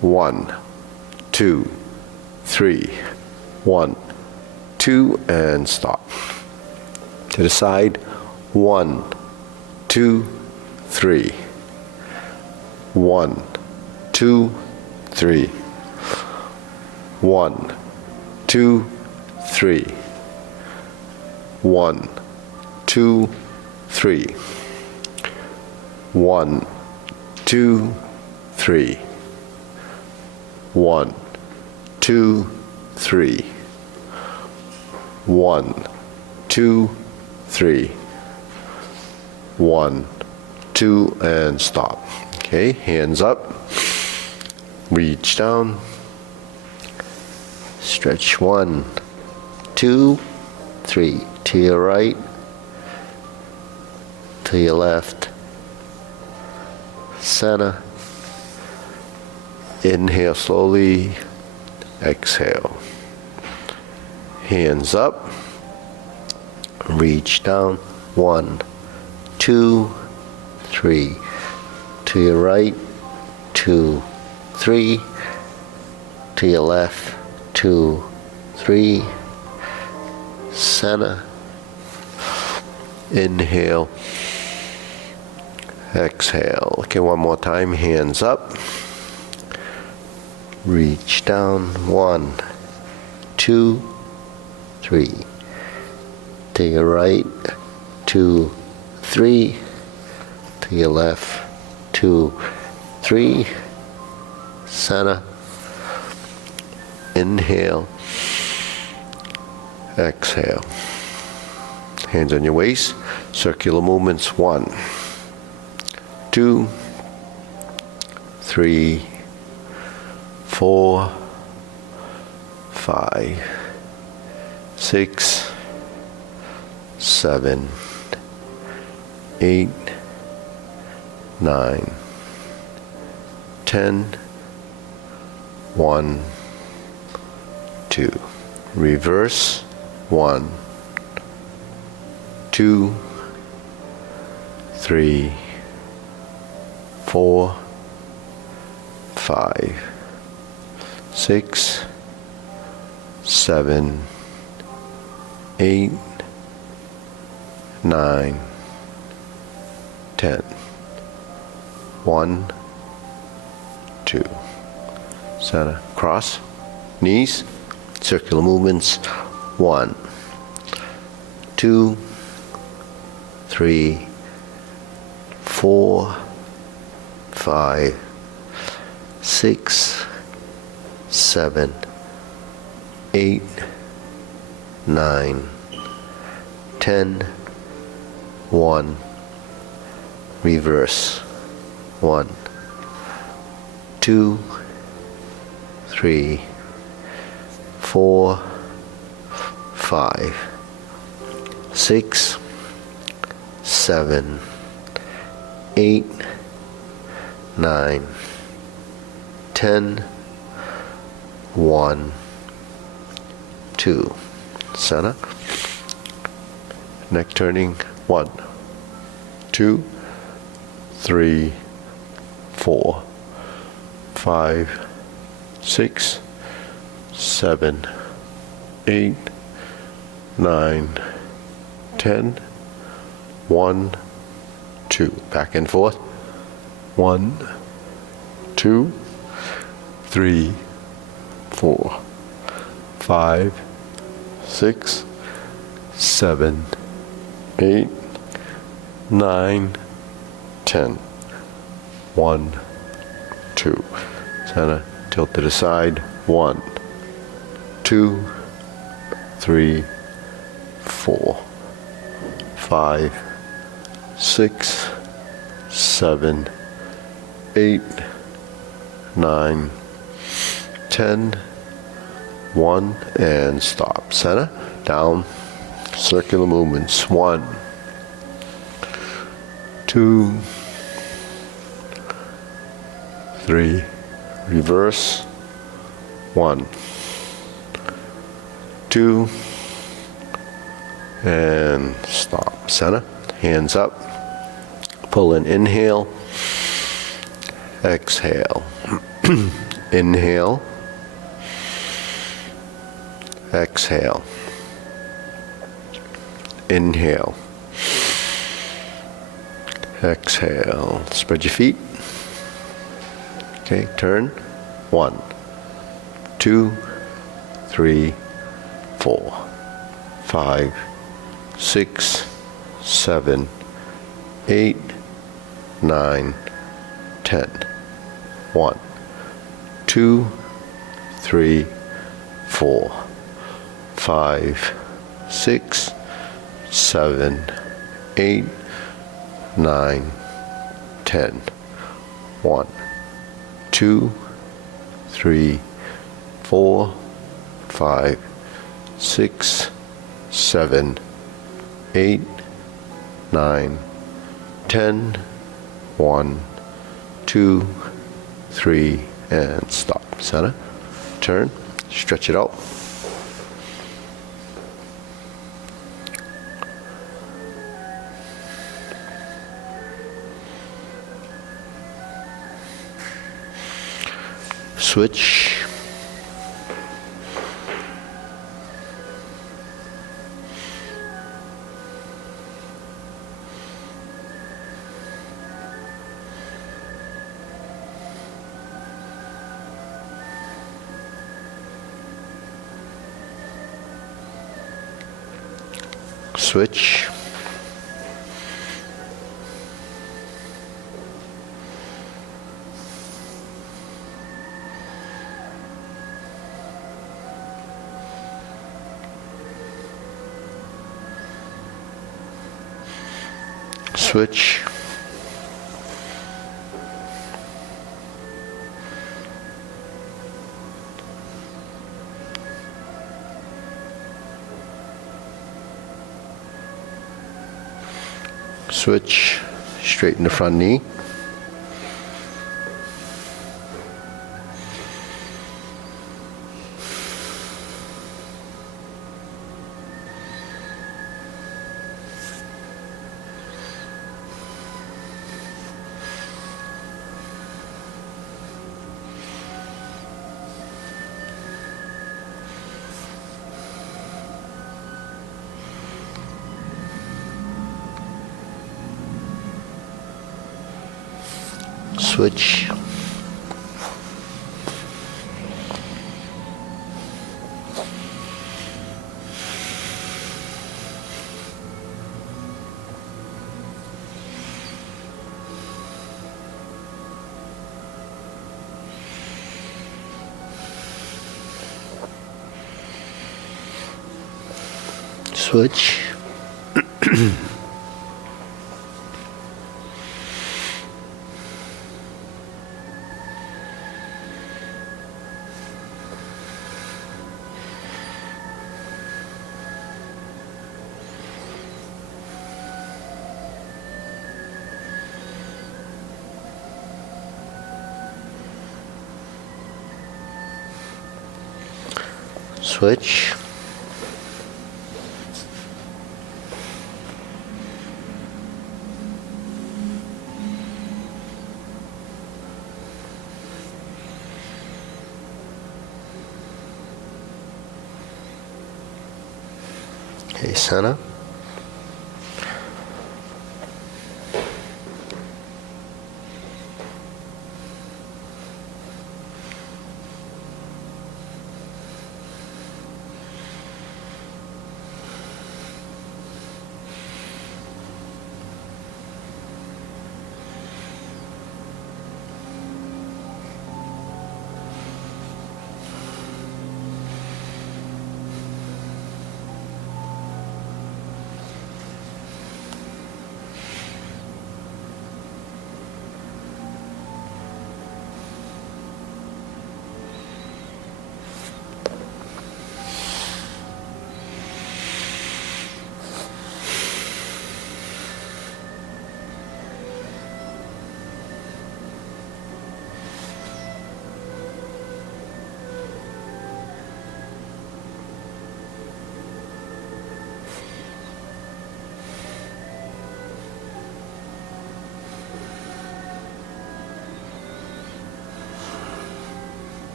1, 2, 3. 1, 2, and stop. To the side. 1, 2, 3. 1, 2, 3. 1, 2, 3. 1, 2, 3. 1, 2, 3. 1, 2, 3. 1, 2, 3. 1, 2, and stop. Okay, hands up. Reach down. Stretch 1, 2, 3. To your right, to your left, center. Inhale slowly, exhale. Hands up, reach down. 1, 2, 3. To your right, 2, 3. To your left, 2, 3. Center. Inhale. Exhale. Okay, one more time. Hands up. Reach down. 1, 2, 3. To your right, 2, 3. To your left, 2, 3. Center. Inhale. Exhale. Hands on your waist. Circular movements. 1, 2, 3, 4, 5, 6, 7, 8, 9, 10. 1, 2. Reverse. 1, 2, 3, 4, 5, 6, 7, 8, 9, 10. 1, 2. Center. Cross. Knees. Circular movements. 1, 2, 3, 4, 5, 6, 7, 8, 9, 10. 1. Reverse. 1, 2, 3, 4, 5, 6, 7, 8, 9, 10. 1, 2. Center. Neck turning. 1, 2, 3, 4, 5, 6, 7, 8, 9, 10. 1, 2. Back and forth. 1, 2, 3, 4, 5, 6, 7, 8, 9, 10. 1, 2. Center. Tilt to the side. 1, 2, 3, 4, 5, 6, 7, 8, 9, 10. 1, and stop. Center. Down. Circular movements. 1, 2, 3. Reverse. 1, 2, and stop. Center. Hands up. Pull in. Inhale. Exhale. Inhale. Exhale. Inhale. Exhale. Spread your feet. Okay, turn. 1, 2, 3, 4, 5, 6, 7, 8, 9, 10. 1, 2, 3, 4, 5, 6, 7, 8, 9, 10. 1, 2, 3, 4, 5, 6, 7, 8, 9, 10. 1, 2, 3, and stop. Center. Turn. Stretch it out. Switch. Switch. Switch. Switch. Straighten the front knee. Switch. Switch. Switch. Okay, center.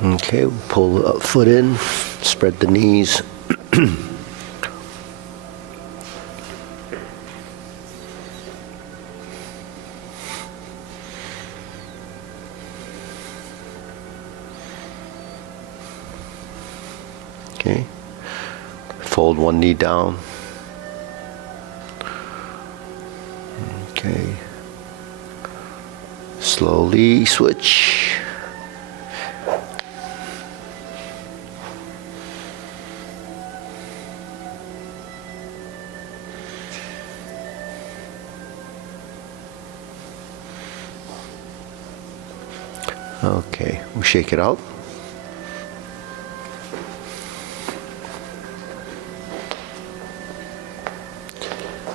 Okay, we'll pull the foot in, spread the knees. Okay, fold one knee down. Okay, slowly switch. Okay, we'll shake it out.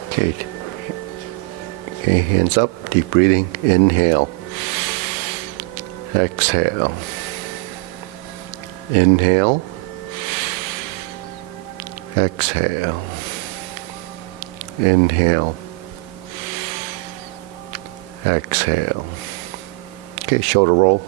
Okay. Okay, hands up, deep breathing. Inhale. Exhale. Inhale. Exhale. Inhale. Exhale. Okay, shoulder roll.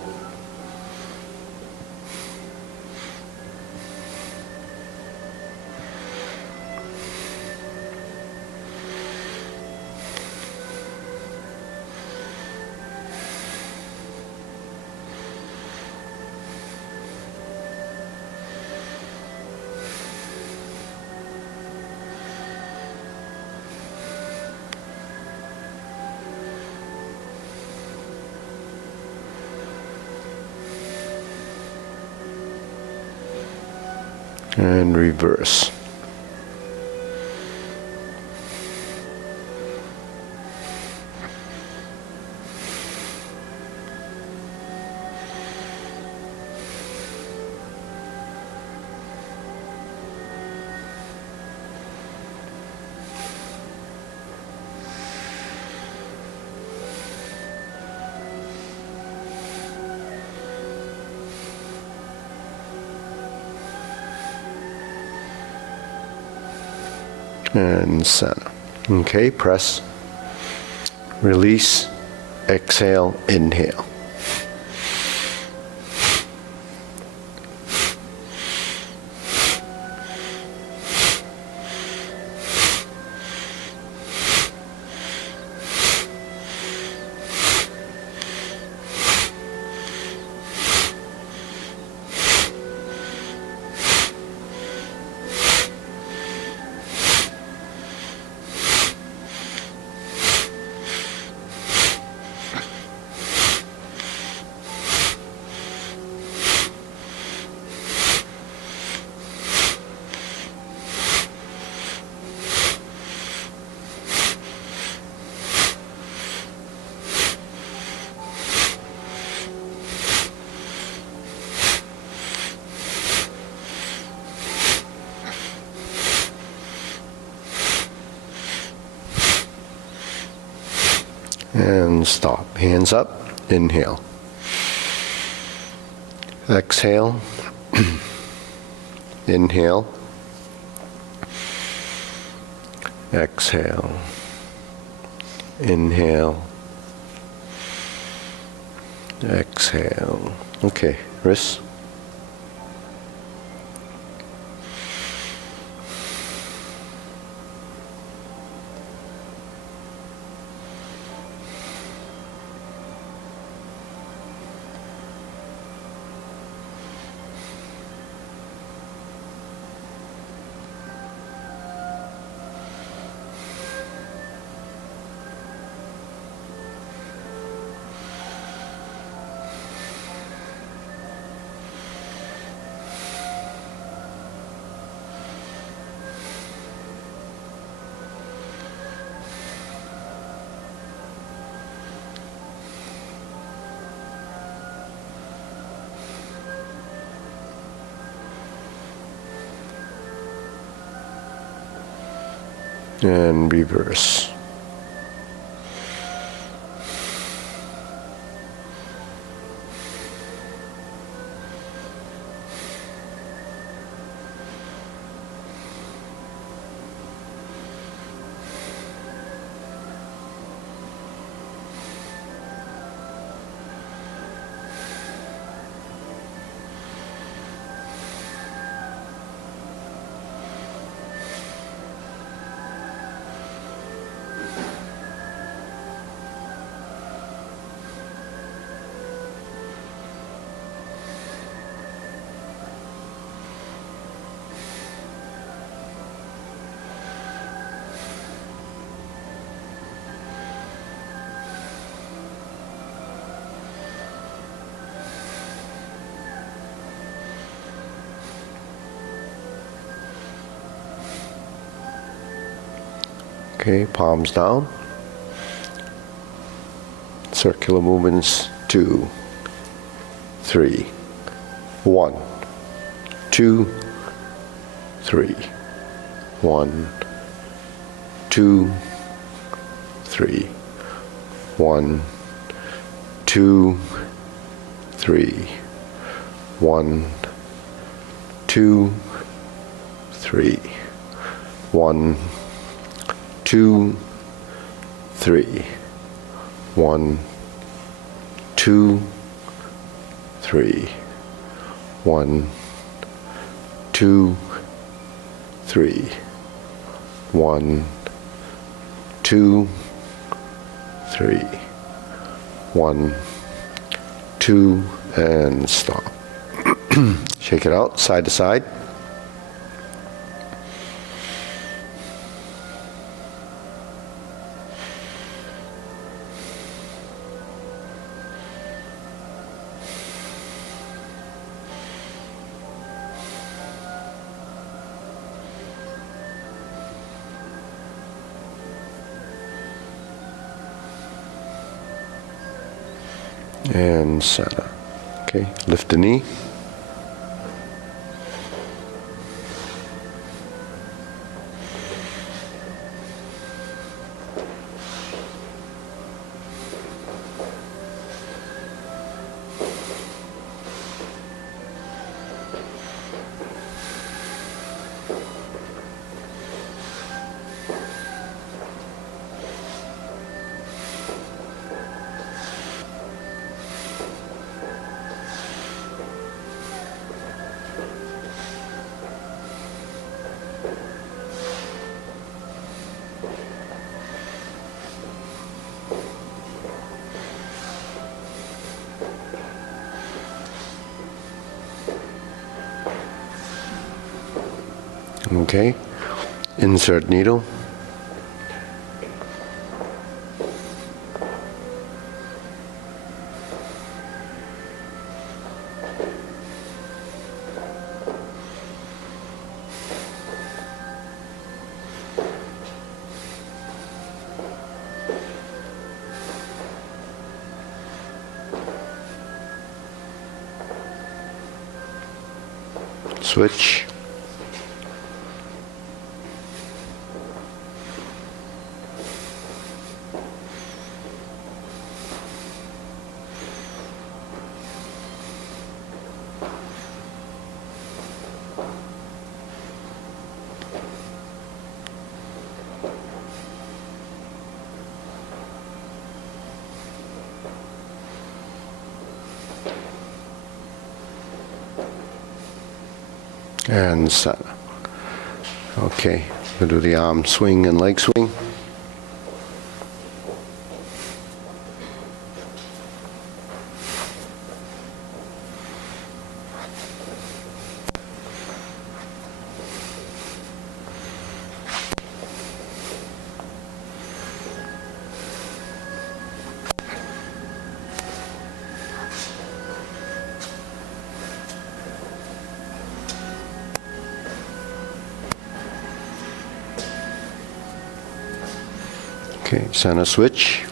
And reverse. And center. Okay, press, release, exhale, inhale. And stop. Hands up. Inhale. Exhale. Inhale. Exhale. Inhale. Exhale. Okay, wrists. and reverse. Okay, palms down. Circular movements, 2, 3, 1, 2, 3, 1, 2, 3, 1, 2, 3, 1, 2, 3, 1, 2, 3, 1, 2, 3, 1, 2, 3, 1, 2, 3, 1, 2, and stop. Shake it out, side to side. And center. Okay, lift the knee. Okay, insert needle. Switch. And center. Okay, we'll do the arm swing and leg swing. Okay, center switch.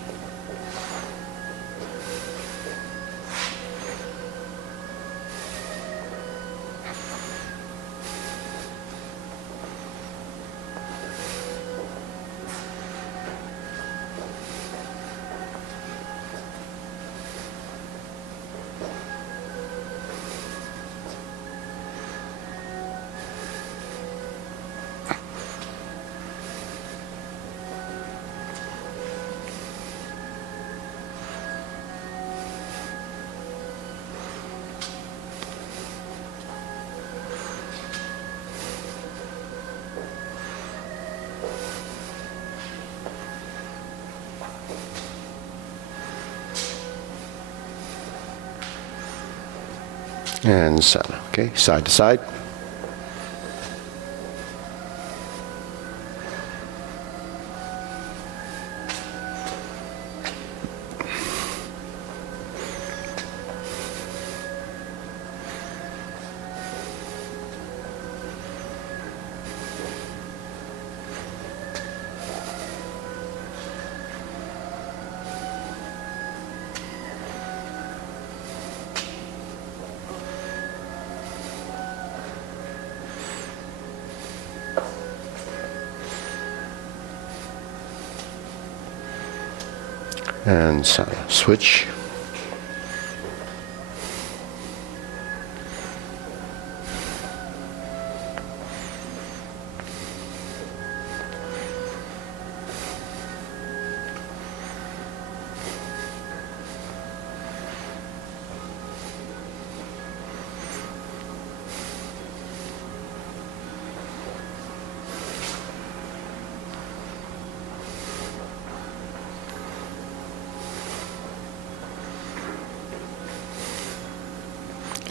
and center. Okay, side to side. And center. Switch.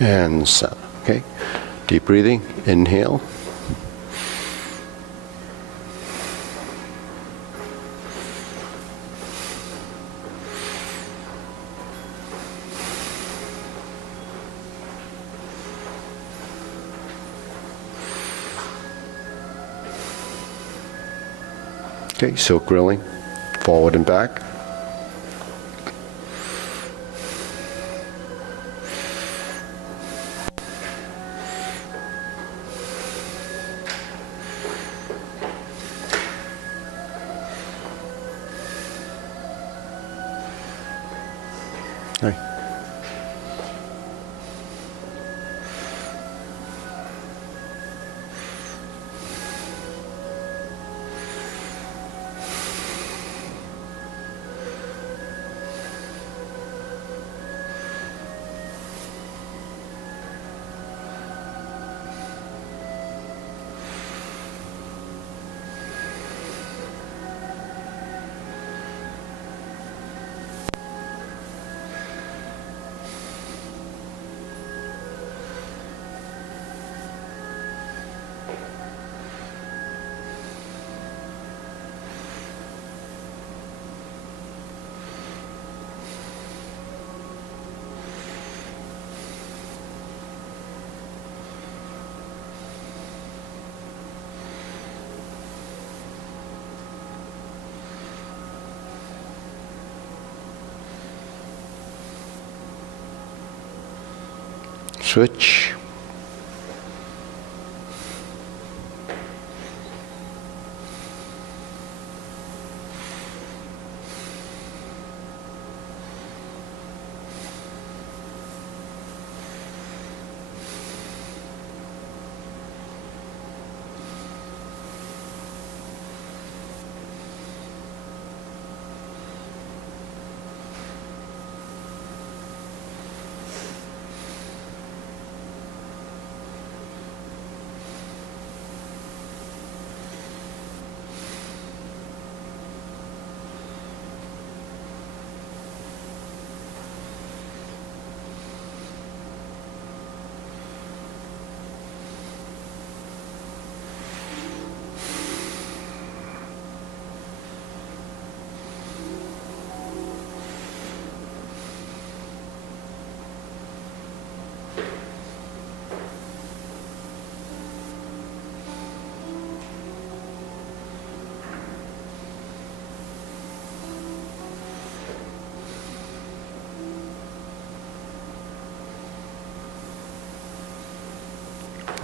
And center. Okay, deep breathing. Inhale. Okay, silk grilling, forward and back. Okay. Switch.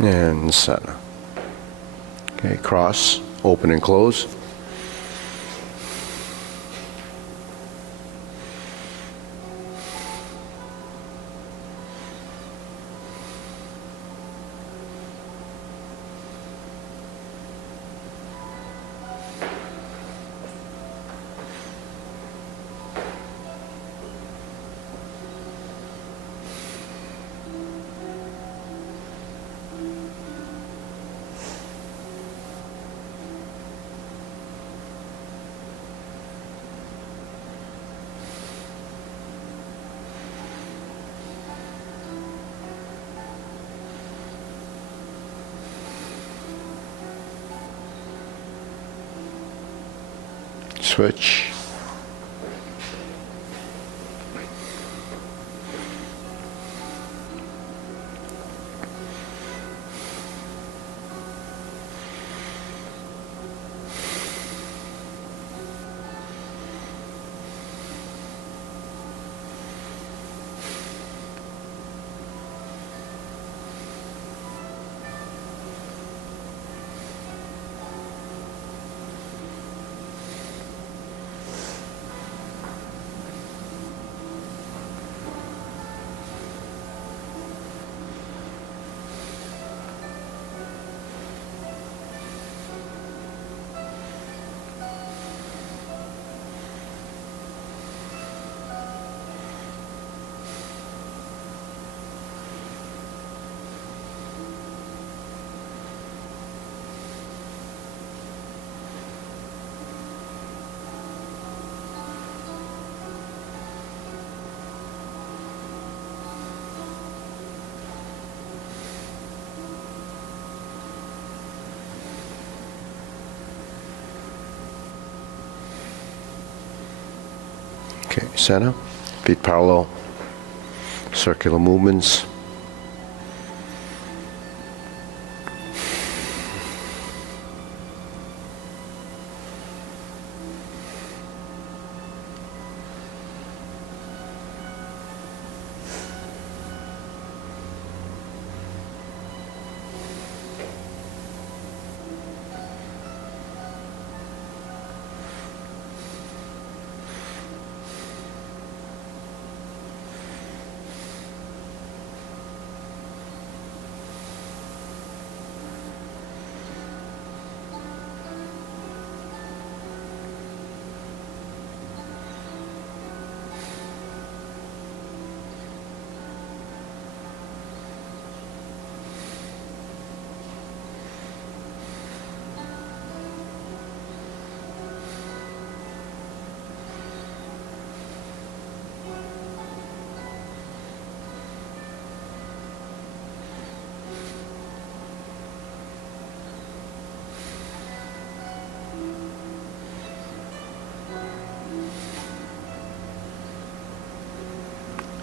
And center. Okay, cross, open and close. Switch. Okay, center, feet parallel, circular movements.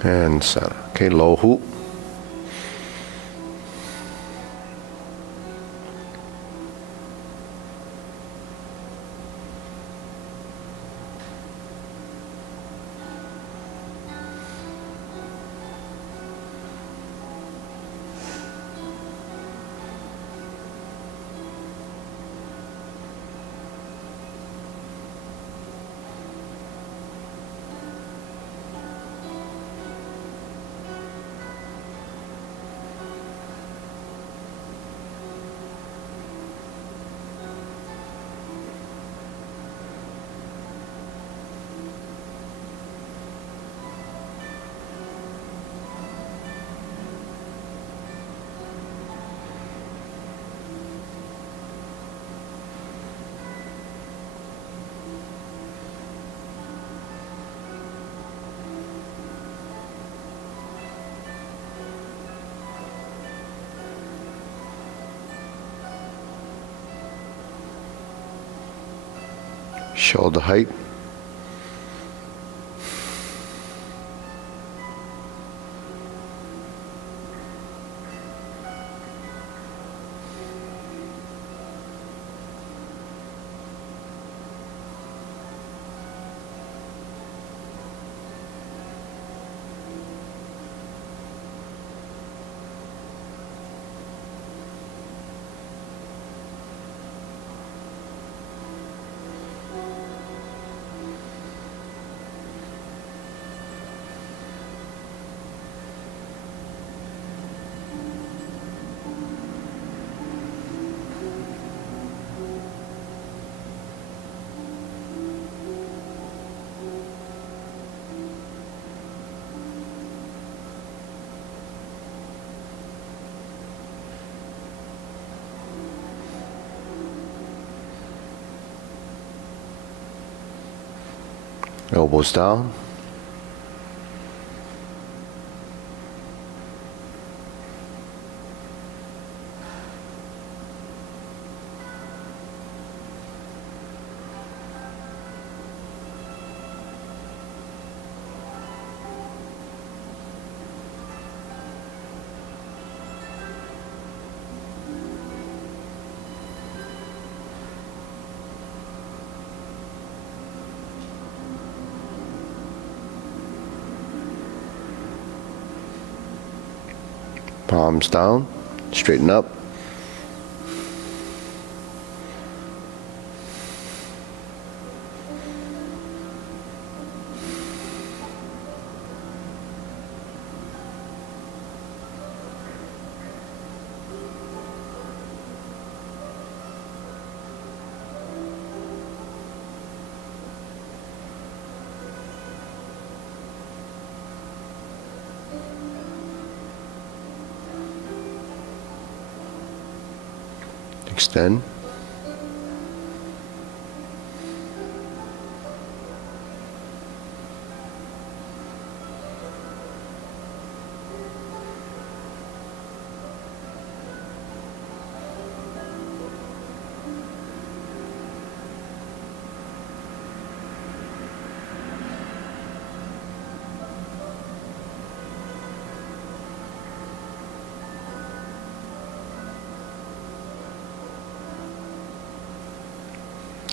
And center. Okay, low hoop. Shoulder height. Elbows down. Palms down, straighten up. Extend.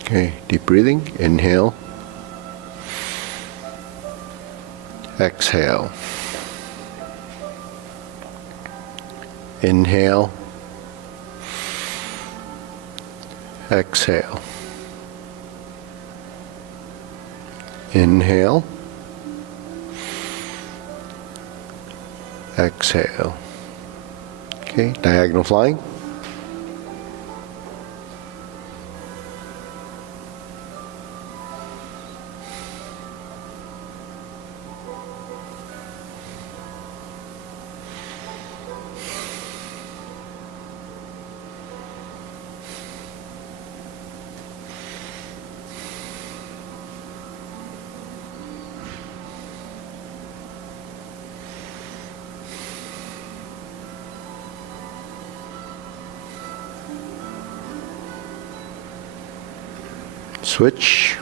Okay, deep breathing. Inhale. Exhale. Inhale. Exhale. Inhale. Exhale. Okay, diagonal flying. Switch.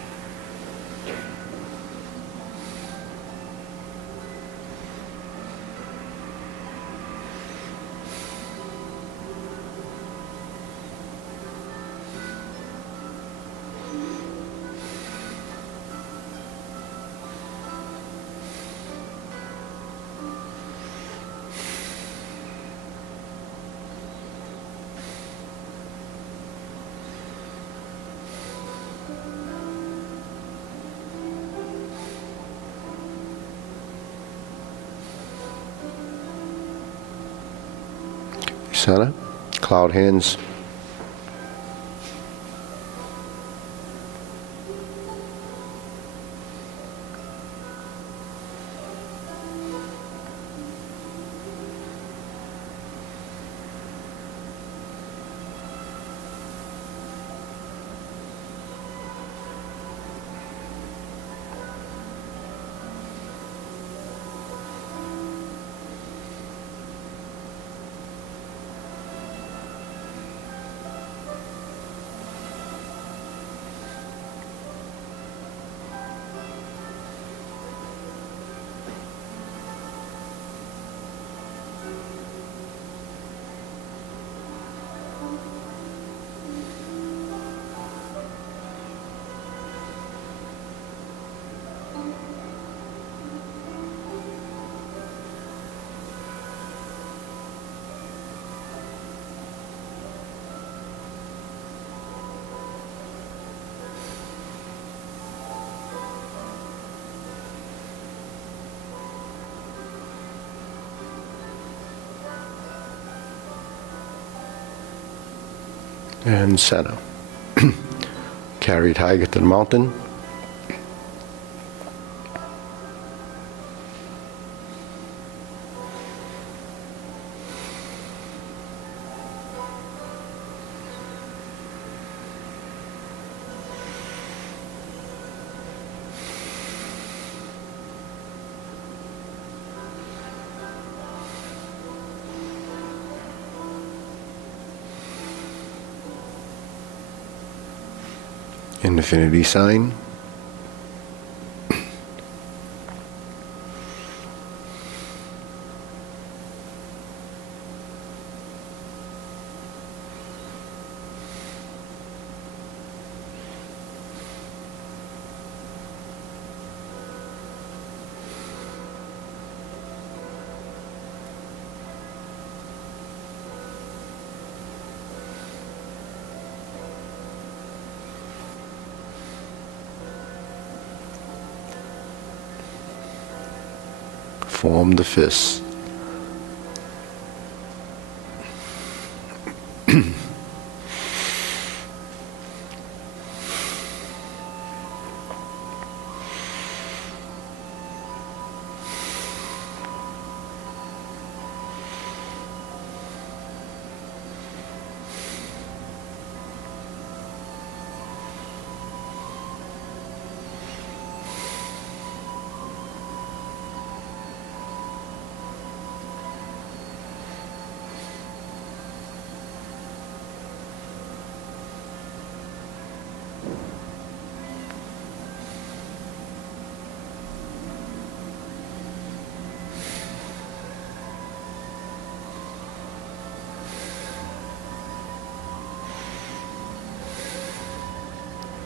Center. Cloud hands. And center. Carry tiger to the mountain. Infinity sign. form the fists.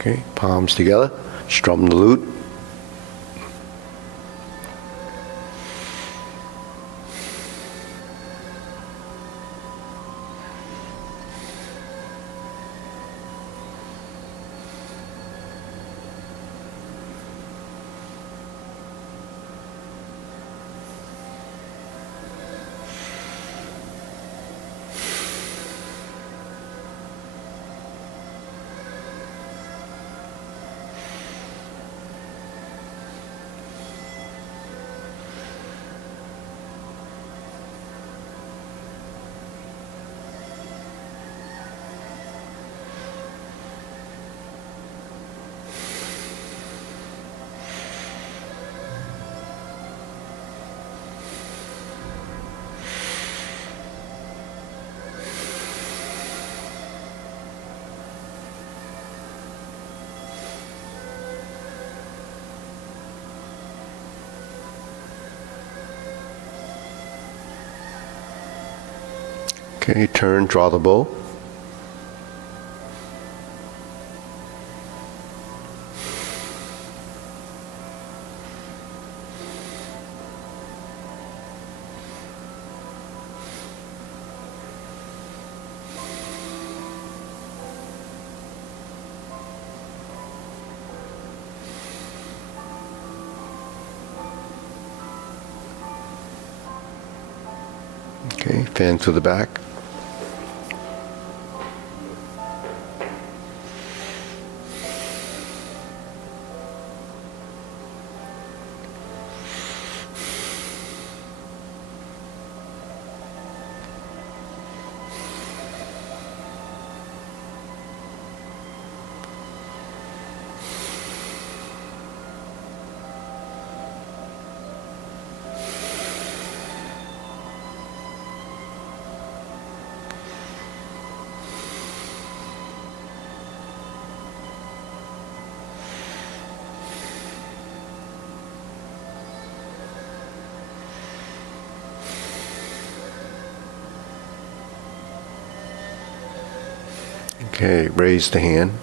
Okay, palms together, strum the lute. Okay, turn, draw the bow. Okay, fan to the back. Okay, raise the hand.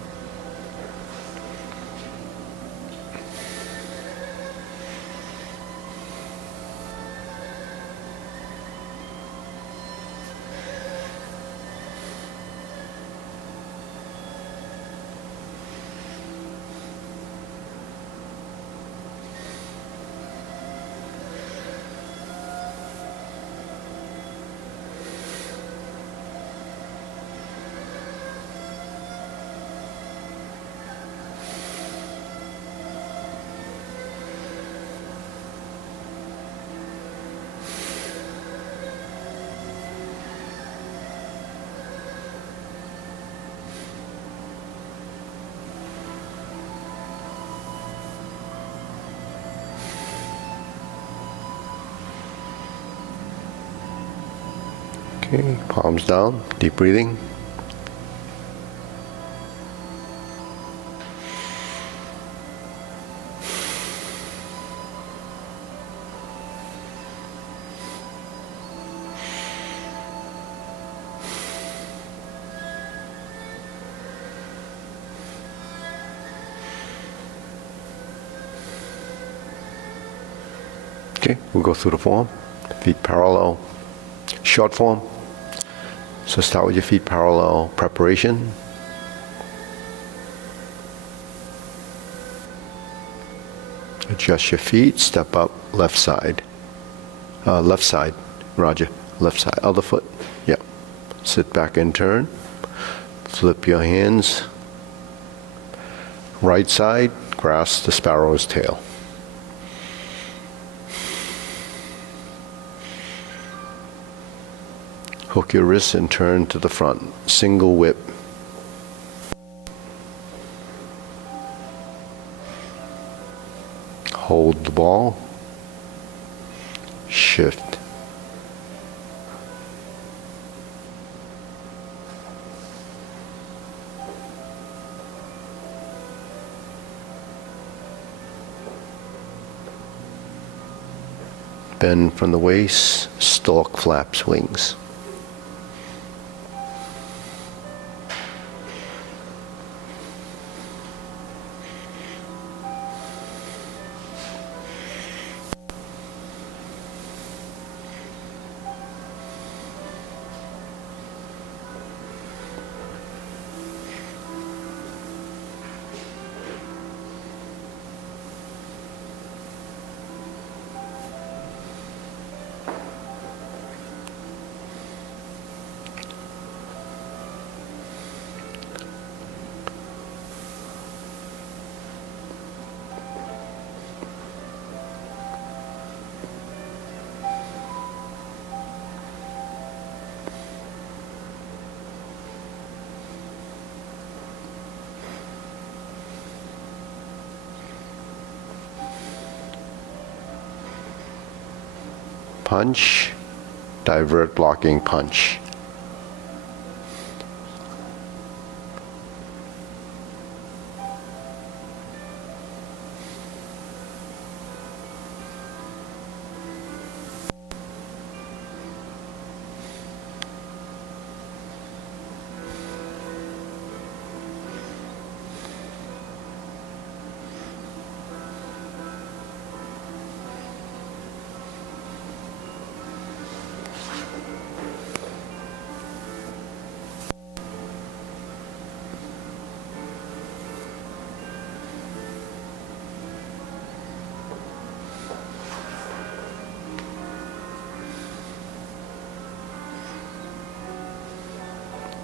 Okay, palms down, deep breathing. Okay, we'll go through the form. Feet parallel, short form. So start with your feet parallel, preparation. Adjust your feet, step up, left side. Left side, Roger. Left side, other foot. Yep. Sit back and turn. Flip your hands. Right side, grasp the sparrow's tail. Hook your wrists and turn to the front. Single whip. Hold the ball. Shift. Bend from the waist, stalk flaps wings. Punch, divert blocking punch.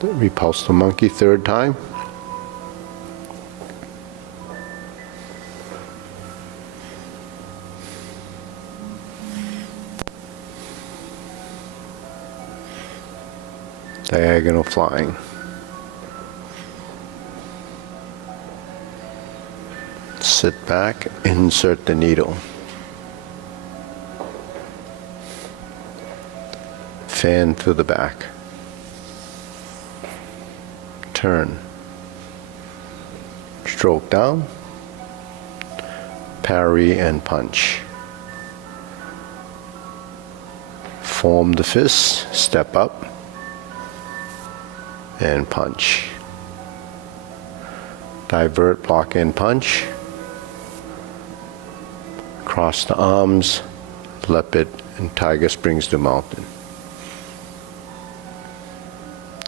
Repulse the monkey third time. Diagonal flying. Sit back, insert the needle. Fan through the back. Turn. Stroke down. Parry and punch. Form the fist, step up, and punch. Divert, block, and punch. Cross the arms, leopard, and tiger springs to mountain.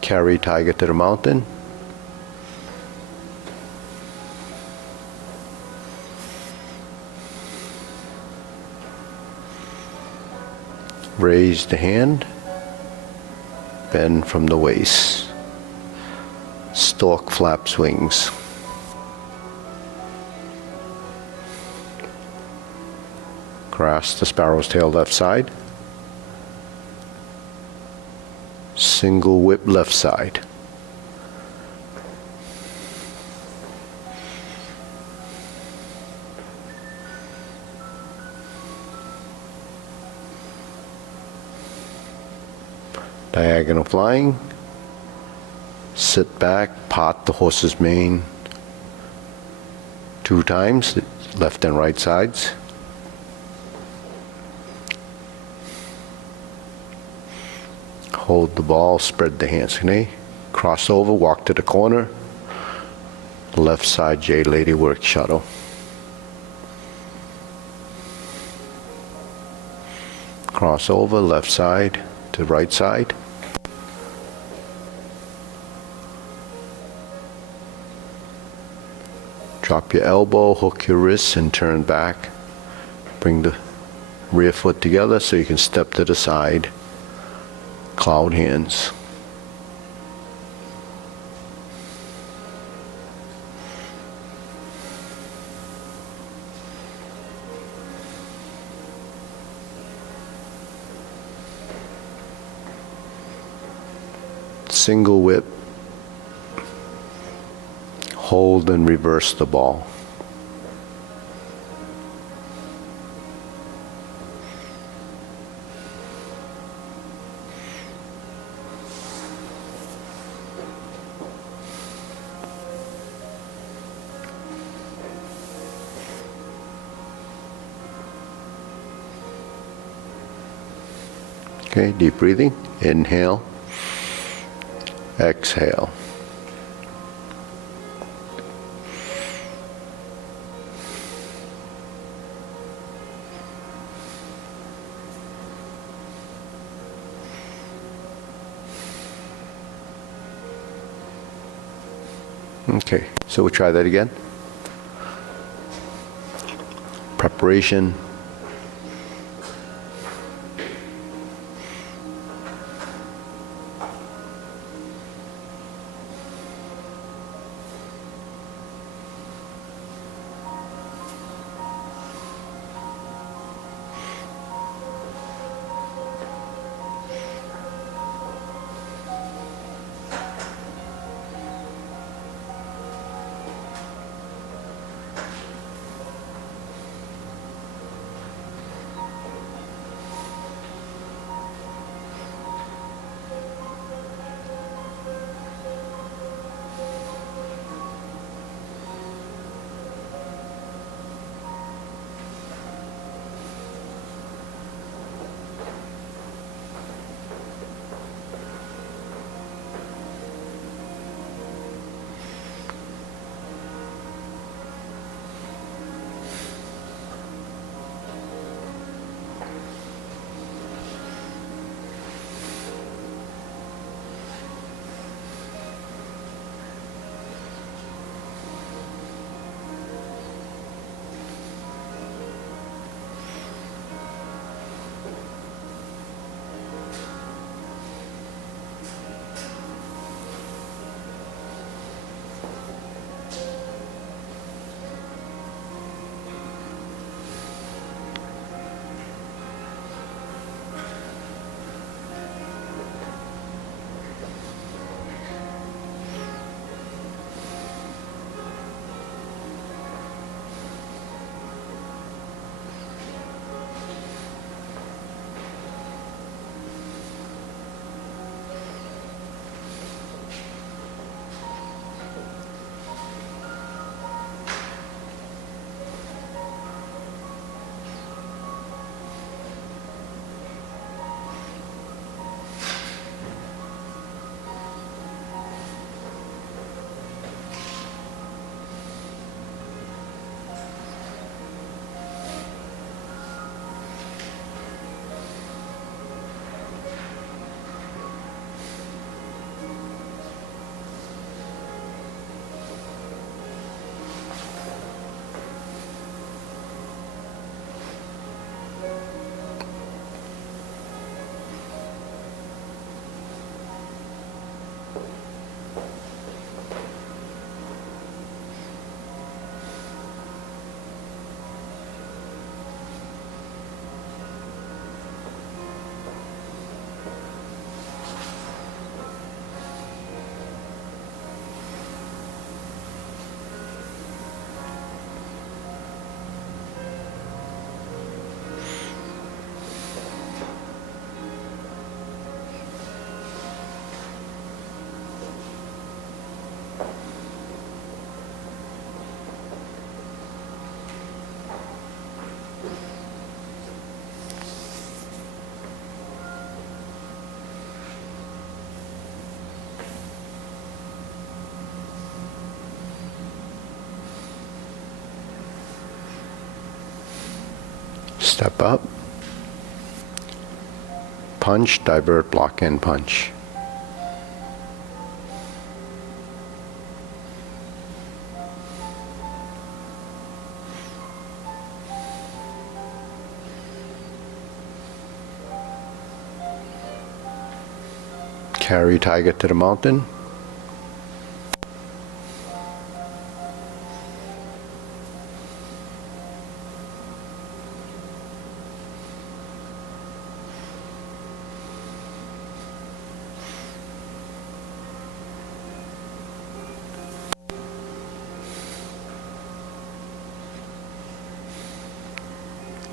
Carry tiger to the mountain. Raise the hand, bend from the waist, stalk flaps wings. Grasp the sparrow's tail left side, single whip left side. Diagonal flying. Sit back, part the horse's mane 2 times, left and right sides. Hold the ball, spread the hands. Cross over, walk to the corner. Left side J lady work shuttle. Cross over, left side to right side. Drop your elbow, hook your wrists, and turn back. Bring the rear foot together so you can step to the side, cloud hands. Single whip, hold and reverse the ball. Okay, deep breathing, inhale, exhale. Okay, so we'll try that again. Preparation. Step up, punch, divert, block, and punch. Carry tiger to the mountain.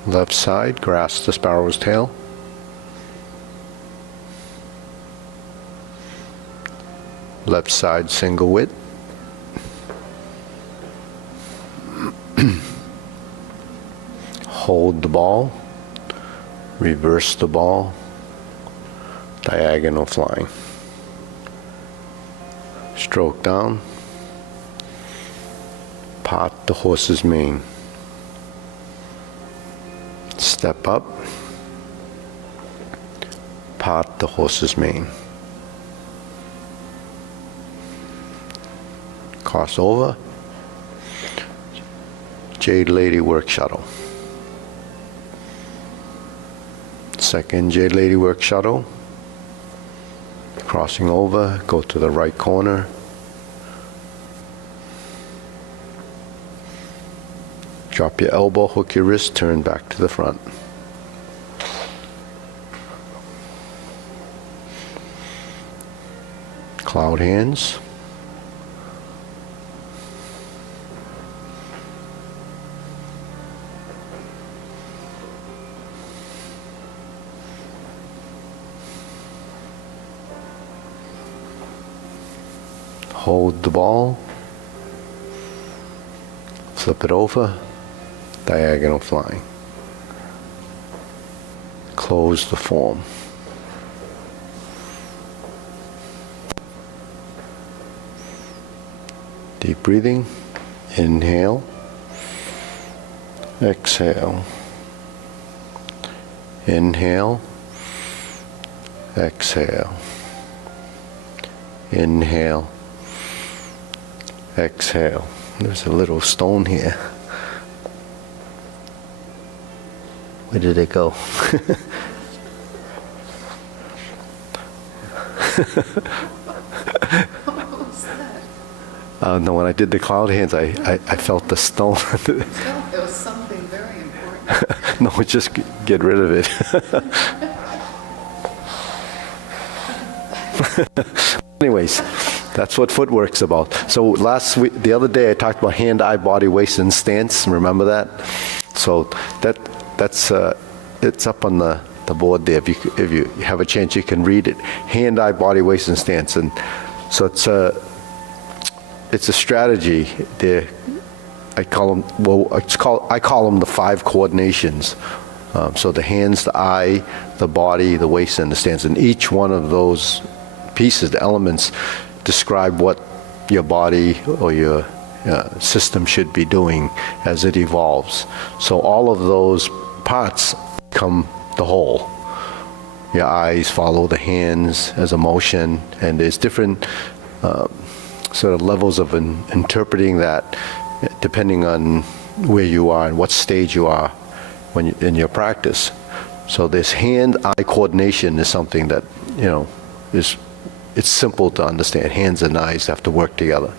Left side, grasp the sparrow's tail. Left side, single width. Hold the ball. Reverse the ball. Diagonal flying. Stroke down. Part the horse's mane. Step up. Part the horse's mane. Cross over. Jade Lady work shuttle. Second Jade Lady work shuttle. Crossing over, go to the right corner. Drop your elbow, hook your wrist, turn back to the front. Cloud hands. Hold the ball. Flip it over. Diagonal flying. Close the form. Deep breathing. Inhale. Exhale. Inhale. Exhale. Inhale. Exhale. There's a little stone here. Where did it go? No, when I did the cloud hands, I felt the stone. It was something very important. No, just get rid of it. Anyways, that's what footwork's about. So the other day, I talked about hand, eye, body, waist, and stance. Remember that? So that's it's up on the board there. If you have a chance, you can read it. Hand, eye, body, waist, and stance. And so it's a strategy there. I call them the 5 coordinations. So the hands, the eye, the body, the waist, and the stance. And each one of those pieces, the elements, describe what your body or your system should be doing as it evolves. So all of those parts become the whole. Your eyes follow the hands as a motion, and there's different sort of levels of interpreting that depending on where you are and what stage you are in your practice. So this hand-eye coordination is something that, it's simple to understand. Hands and eyes have to work together.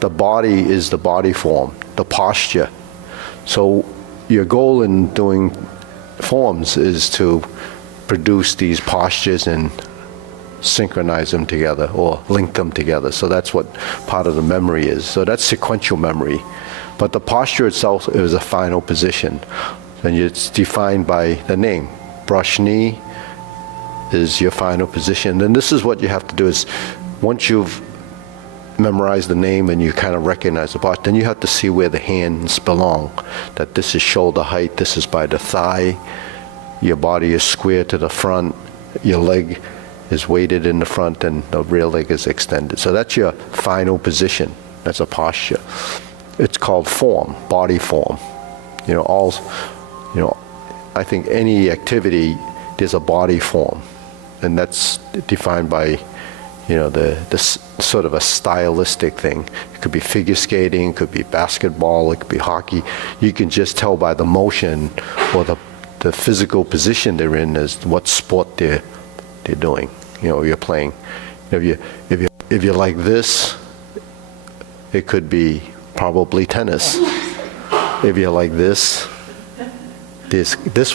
The body is the body form, the posture. So your goal in doing forms is to produce these postures and synchronize them together or link them together. So that's what part of the memory is. So that's sequential memory. But the posture itself is a final position. And it's defined by the name. Brush knee is your final position. And this is what you have to do is, once you've memorized the name and you kind of recognize the posture, then you have to see where the hands belong. That this is shoulder height, this is by the thigh, your body is square to the front, your leg is weighted in the front, and the rear leg is extended. So that's your final position. That's a posture. It's called form, body form. I think any activity, there's a body form, and that's defined by, this sort of a stylistic thing. It could be figure skating, it could be basketball, it could be hockey. You can just tell by the motion or the physical position they're in as what sport they're doing. You're playing. If you're like this, it could be probably tennis. If you're like this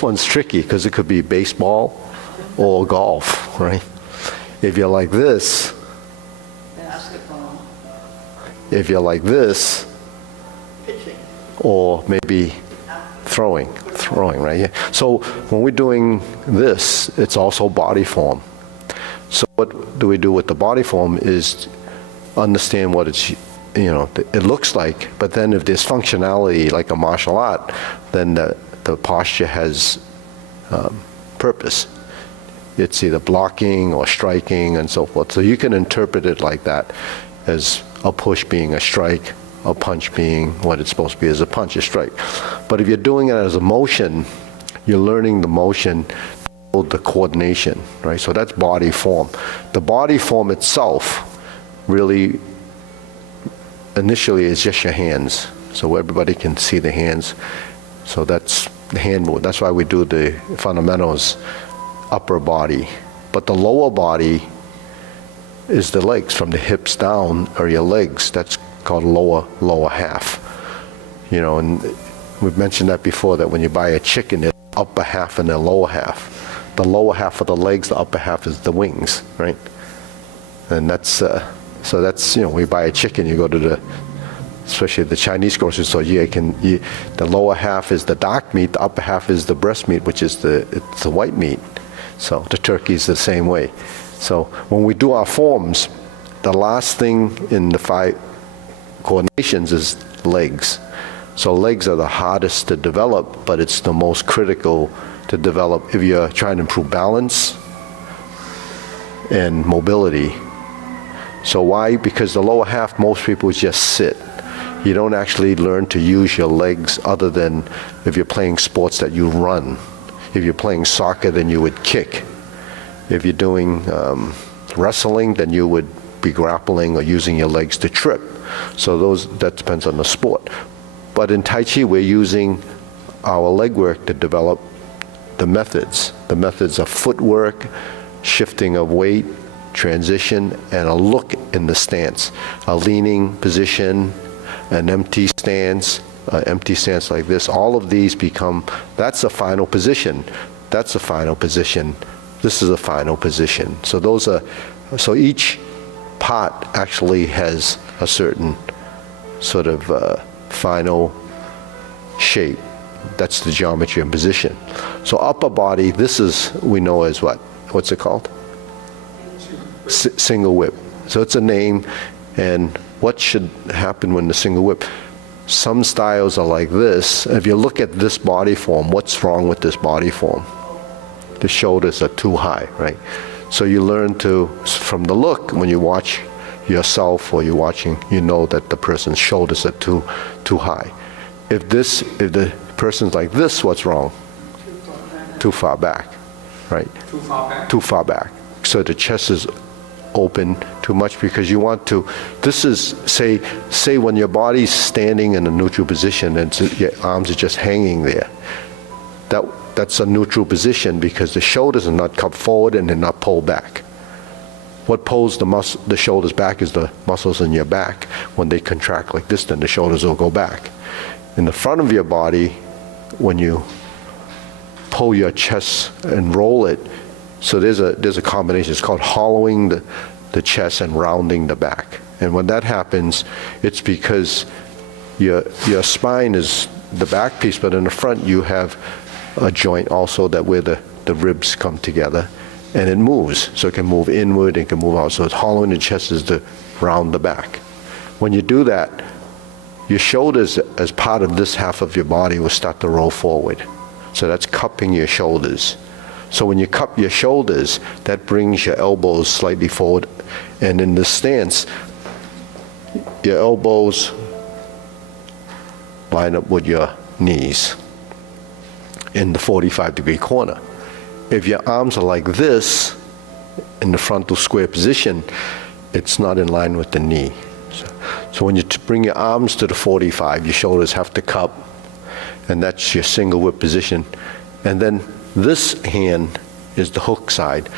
one's tricky because it could be baseball or golf, right? If you're like this, Basketball, if you're like this, pitching. or maybe throwing, right? Yeah. So when we're doing this, it's also body form. So what do we do with the body form is understand what it's, it looks like, but then if there's functionality like a martial art, then the posture has purpose. It's either blocking or striking and so forth. So you can interpret it like that, as a push being a strike, a punch being what it's supposed to be as a punch, a strike. But if you're doing it as a motion, you're learning the motion, the coordination, right? So that's body form. The body form itself really initially is just your hands. So everybody can see the hands. So that's the hand move. That's why we do the fundamentals, upper body. But the lower body is the legs. From the hips down are your legs. That's called lower half. And we've mentioned that before, that when you buy a chicken, there's upper half and the lower half. The lower half of the legs, the upper half is the wings, right? And that's, so that's, when you buy a chicken, you go to especially the Chinese grocery store, the lower half is the dark meat, the upper half is the breast meat, which is it's the white meat. So the turkey is the same way. So when we do our forms, the last thing in the 5 coordinations is legs. So legs are the hardest to develop, but it's the most critical to develop if you're trying to improve balance and mobility. So why? Because the lower half, most people just sit. You don't actually learn to use your legs other than if you're playing sports that you run. If you're playing soccer, then you would kick. If you're doing wrestling, then you would be grappling or using your legs to trip. So that depends on the sport. But in Tai Chi, we're using our leg work to develop the methods. The methods of footwork, shifting of weight, transition, and a look in the stance. A leaning position, an empty stance like this. All of these that's a final position. That's a final position. This is a final position. So each part actually has a certain sort of final shape. That's the geometry and position. So upper body, we know as what? What's it called? Single whip. So it's a name, and what should happen when the single whip? Some styles are like this. If you look at this body form, what's wrong with this body form? The shoulders are too high, right? So you learn from the look, when you watch yourself or you're watching, you know that the person's shoulders are too high. If the person's like this, what's wrong? Too far back, right? Too far back? Too far back. So the chest is open too much because you want to, this is, say when your body's standing in a neutral position and your arms are just hanging there. That's a neutral position because the shoulders are not cupped forward and they're not pulled back. What pulls the shoulders back is the muscles in your back. When they contract like this, then the shoulders will go back. In the front of your body, when you pull your chest and roll it, so there's a combination. It's called hollowing the chest and rounding the back. And when that happens, it's because your spine is the back piece, but in the front you have a joint also where the ribs come together, and it moves. So it can move inward, it can move out. So it's hollowing the chest is to round the back. When you do that, your shoulders, as part of this half of your body, will start to roll forward. So that's cupping your shoulders. So when you cup your shoulders, that brings your elbows slightly forward. And in this stance, your elbows line up with your knees in the 45-degree corner. If your arms are like this, in the frontal square position, it's not in line with the knee. So when you bring your arms to the 45, your shoulders have to cup, and that's your single whip position. And then this hand is the hook side.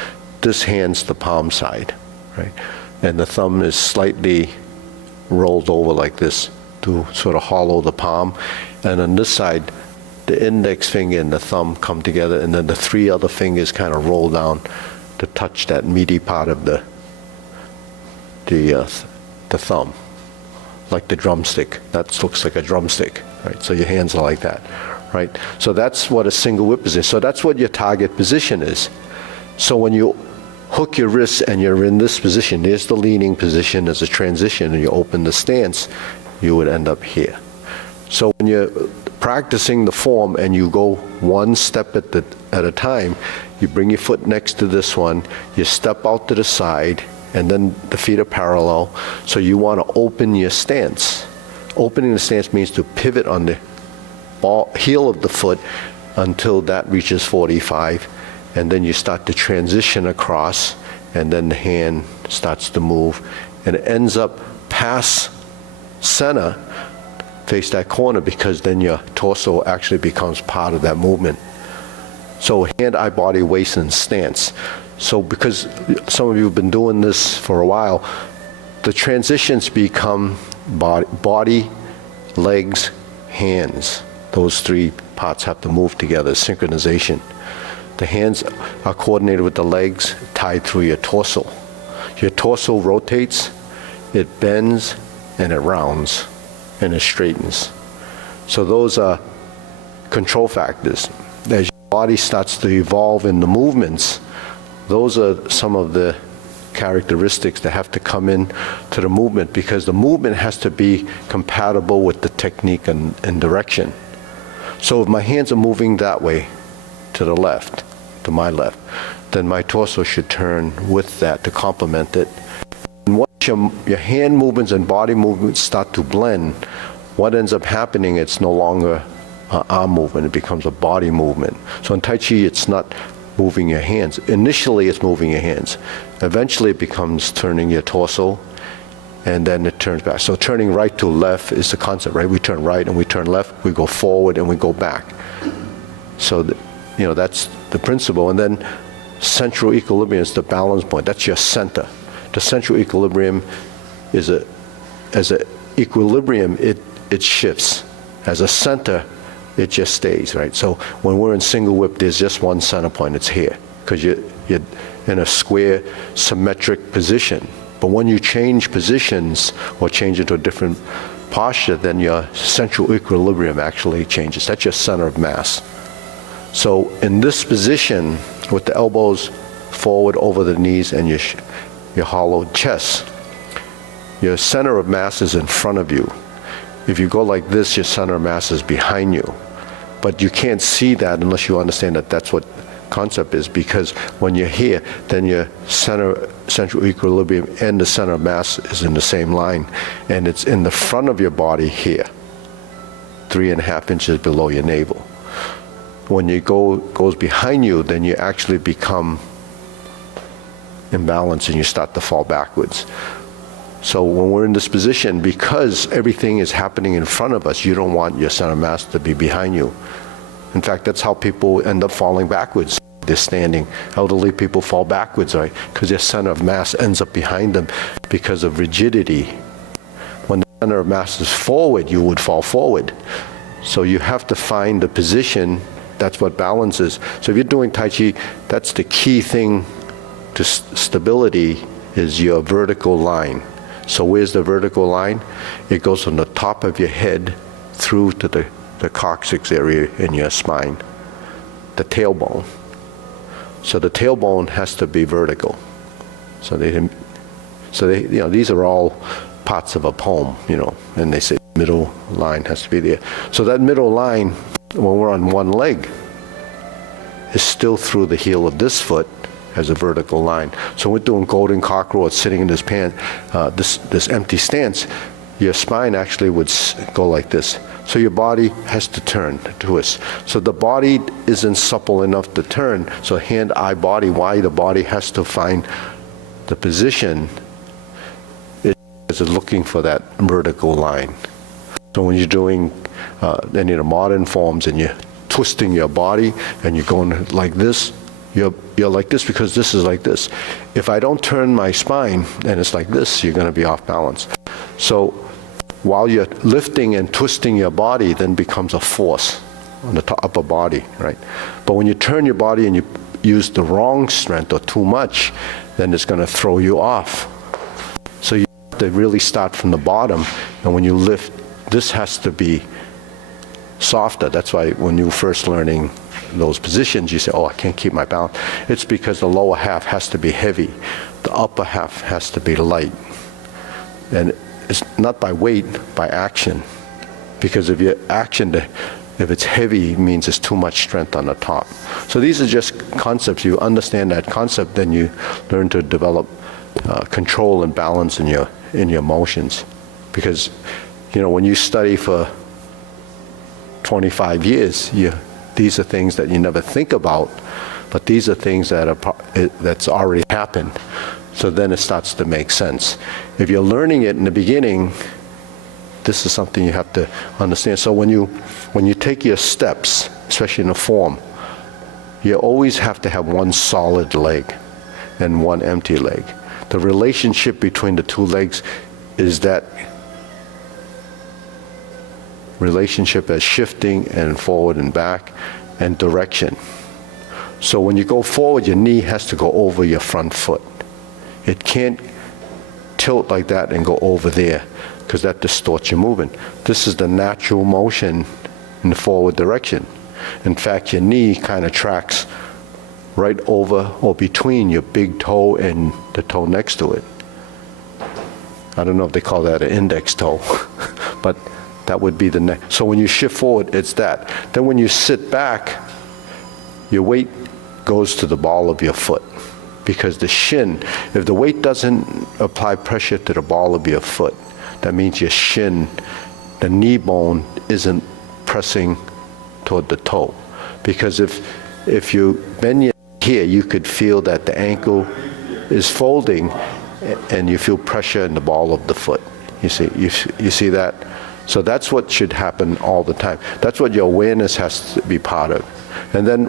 This hand's the palm side, right? And the thumb is slightly rolled over like this to sort of hollow the palm. And on this side, the index finger and the thumb come together, and then the three other fingers kind of roll down to touch that meaty part of the thumb, like the drumstick. That looks like a drumstick, right? So your hands are like that, right? So that's what a single whip is. So that's what your target position is. So when you hook your wrists and you're in this position, there's the leaning position as a transition, and you open the stance, you would end up here. So when you're practicing the form and you go one step at a time, you bring your foot next to this one, you step out to the side, and then the feet are parallel. So you want to open your stance. Opening the stance means to pivot on the heel of the foot until that reaches 45, and then you start to transition across, and then the hand starts to move, and it ends up past center, face that corner, because then your torso actually becomes part of that movement. So hand, eye, body, waist, and stance. So because some of you have been doing this for a while, the transitions become body, legs, hands. Those three parts have to move together, synchronization. The hands are coordinated with the legs, tied through your torso. Your torso rotates, it bends, and it rounds, and it straightens. So those are control factors. As your body starts to evolve in the movements, those are some of the characteristics that have to come in to the movement, because the movement has to be compatible with the technique and direction. So if my hands are moving that way, to the left, to my left, then my torso should turn with that to complement it. And once your hand movements and body movements start to blend, what ends up happening, it's no longer an arm movement, it becomes a body movement. So in Tai Chi, it's not moving your hands. Initially, it's moving your hands. Eventually, it becomes turning your torso, and then it turns back. So turning right to left is the concept, right? We turn right and we turn left, we go forward and we go back. So, that's the principle. And then central equilibrium is the balance point. That's your center. The central equilibrium is as an equilibrium, it shifts. As a center, it just stays, right? So when we're in single whip, there's just one center point, it's here, because you're in a square, symmetric position. But when you change positions or change into a different posture, then your central equilibrium actually changes. That's your center of mass. So in this position, with the elbows forward over the knees and your hollowed chest, your center of mass is in front of you. If you go like this, your center of mass is behind you. But you can't see that unless you understand that that's what concept is, because when you're here, then your central equilibrium and the center of mass is in the same line, and it's in the front of your body here, 3.5 inches below your navel. When you goes behind you, then you actually become imbalanced and you start to fall backwards. So when we're in this position, because everything is happening in front of us, you don't want your center of mass to be behind you. In fact, that's how people end up falling backwards. They're standing. Elderly people fall backwards, right? Because their center of mass ends up behind them because of rigidity. When the center of mass is forward, you would fall forward. So you have to find the position. That's what balance is. So if you're doing Tai Chi, that's the key thing to stability, is your vertical line. So where's the vertical line? It goes from the top of your head through to the coccyx area in your spine, the tailbone. So the tailbone has to be vertical. So these are all parts of a poem, and they say middle line has to be there. So that middle line, when we're on one leg, is still through the heel of this foot as a vertical line. So we're doing golden cockroach sitting in this this empty stance, your spine actually would go like this. So your body has to turn, twist. So the body isn't supple enough to turn. So hand, eye, body, why the body has to find the position is looking for that vertical line. So when you're doing any of the modern forms and you're twisting your body and you're going like this, You're like this because this is like this. If I don't turn my spine and it's like this, you're going to be off balance. So while you're lifting and twisting your body, then becomes a force on the upper body, right? But when you turn your body and you use the wrong strength or too much, then it's going to throw you off. So you have to really start from the bottom, and when you lift, this has to be softer. That's why when you're first learning those positions, you say, oh, I can't keep my balance. It's because the lower half has to be heavy. The upper half has to be light. And it's not by weight, by action. Because if your action, if it's heavy, it means it's too much strength on the top. So these are just concepts. You understand that concept, then you learn to develop control and balance in your motions. Because, you know, when you study for 25 years, these are things that you never think about, but these are things that's already happened. So then it starts to make sense. If you're learning it in the beginning, this is something you have to understand. So when you take your steps, especially in a form, you always have to have one solid leg and one empty leg. The relationship between the two legs is that relationship as shifting and forward and back and direction. So when you go forward, your knee has to go over your front foot. It can't tilt like that and go over there, because that distorts your movement. This is the natural motion in the forward direction. In fact, your knee kind of tracks right over or between your big toe and the toe next to it. I don't know if they call that an index toe, but that would be the neck. So when you shift forward, it's that. Then when you sit back, your weight goes to the ball of your foot. Because the shin, if the weight doesn't apply pressure to the ball of your foot, that means your shin, the knee bone, isn't pressing toward the toe. Because if you bend your knee here, you could feel that the ankle is folding and you feel pressure in the ball of the foot. You see that? So that's what should happen all the time. That's what your awareness has to be part of. And then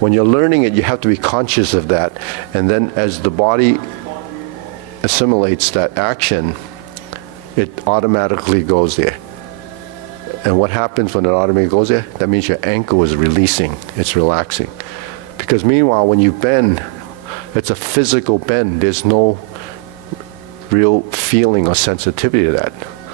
when you're learning it, you have to be conscious of that. And then as the body assimilates that action, it automatically goes there. And what happens when it automatically goes there? That means your ankle is releasing, it's relaxing. Because meanwhile, when you bend, it's a physical bend. There's no real feeling or sensitivity to that.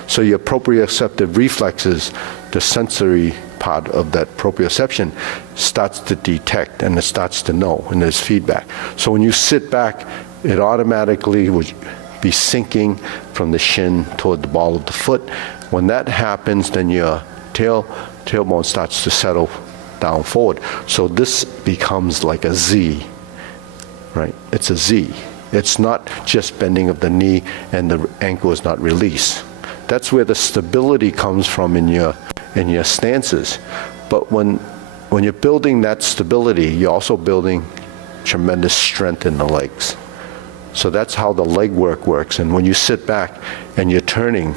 So your proprioceptive reflexes, the sensory part of that proprioception, starts to detect and it starts to know, and there's feedback. So when you sit back, it automatically would be sinking from the shin toward the ball of the foot. When that happens, then your tailbone starts to settle down forward. So this becomes like a Z, right? It's a Z. It's not just bending of the knee and the ankle is not released. That's where the stability comes from in your stances. But when you're building that stability, you're also building tremendous strength in the legs. So that's how the leg work works. And when you sit back and you're turning,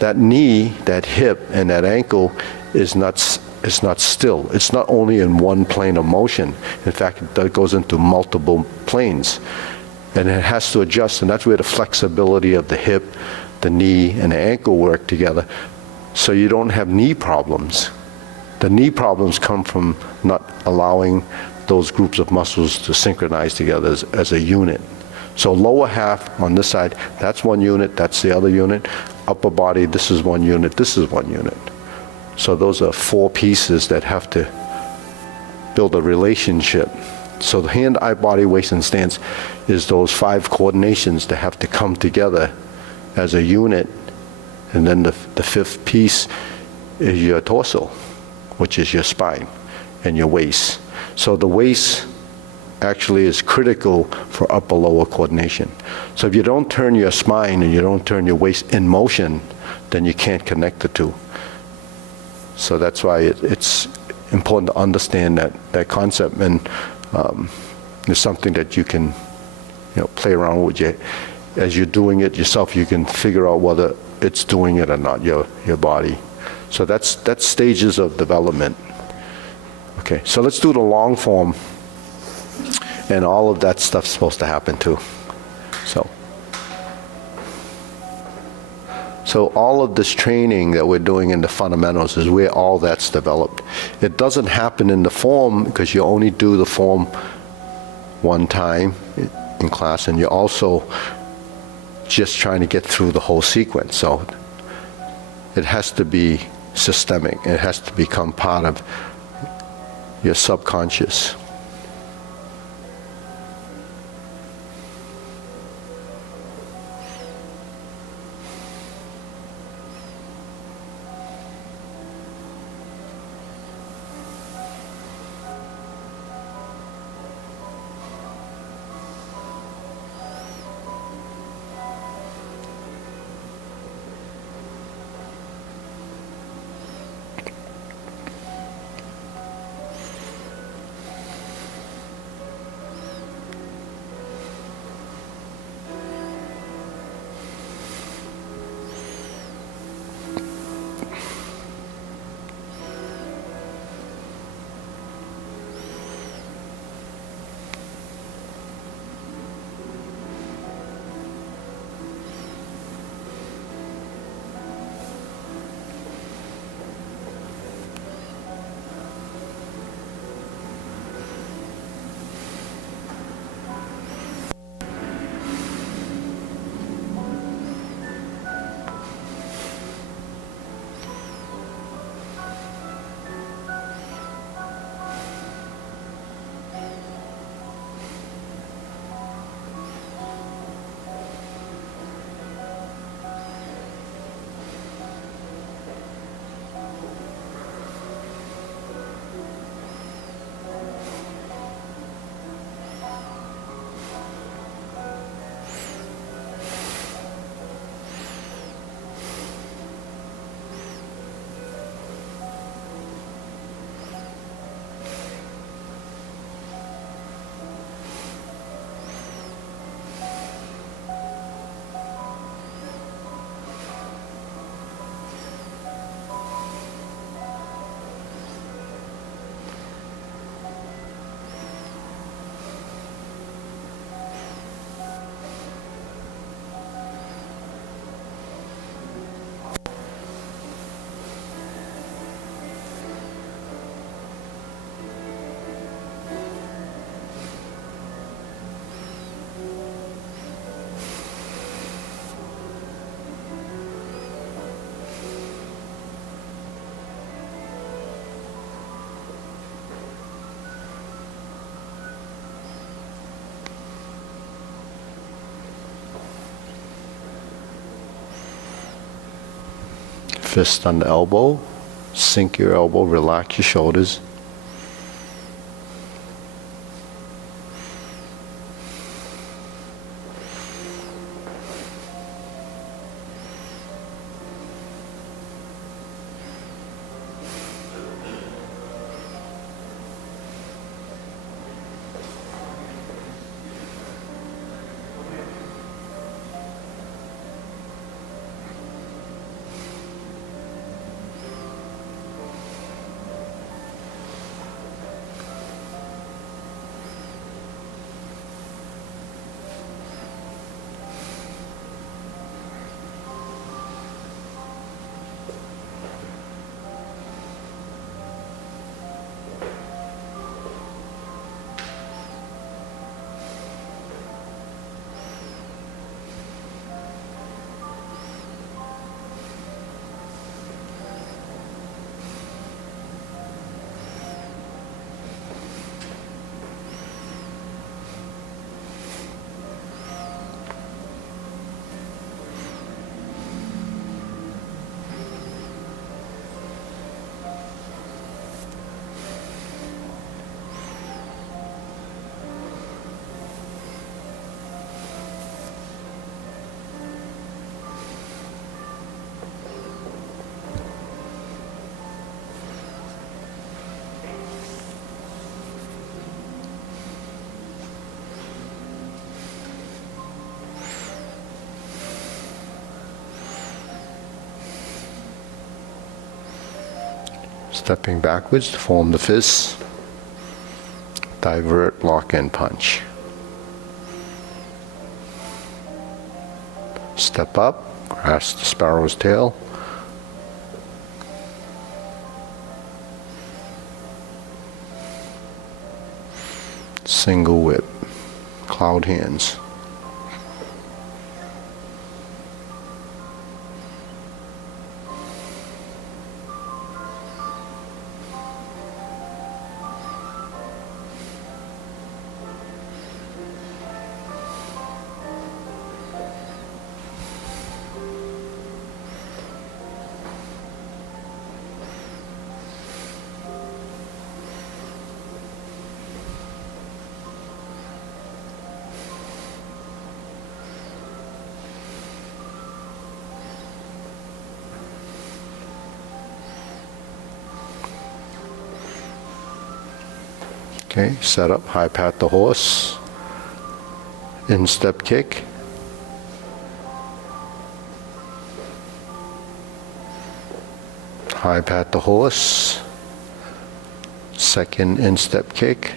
that knee, that hip, and that ankle is not still. It's not only in one plane of motion. In fact, it goes into multiple planes. And it has to adjust, and that's where the flexibility of the hip, the knee, and the ankle work together. So you don't have knee problems. The knee problems come from not allowing those groups of muscles to synchronize together as a unit. So lower half on this side, that's one unit, that's the other unit. Upper body, this is one unit, this is one unit. So those are four pieces that have to build a relationship. So the hand, eye, body, waist, and stance is those 5 coordinations that have to come together as a unit. And then the 5th piece is your torso, which is your spine and your waist. So the waist actually is critical for upper-lower coordination. So if you don't turn your spine and you don't turn your waist in motion, then you can't connect the two. So that's why it's important to understand that concept, and it's something that you can play around with. As you're doing it yourself, you can figure out whether it's doing it or not, your body. So that's stages of development. Okay, so let's do the long form. And all of that stuff's supposed to happen too. So all of this training that we're doing in the fundamentals is where all that's developed. It doesn't happen in the form because you only do the form one time in class, and you're also just trying to get through the whole sequence. So it has to be systemic. It has to become part of your subconscious. Fist on the elbow, sink your elbow, relax your shoulders. Stepping backwards to form the fist. divert, lock, and punch. Step up, grasp the sparrow's tail. Single whip, cloud hands. Okay, set up, high pat the horse, instep kick, high pat the horse, second instep kick,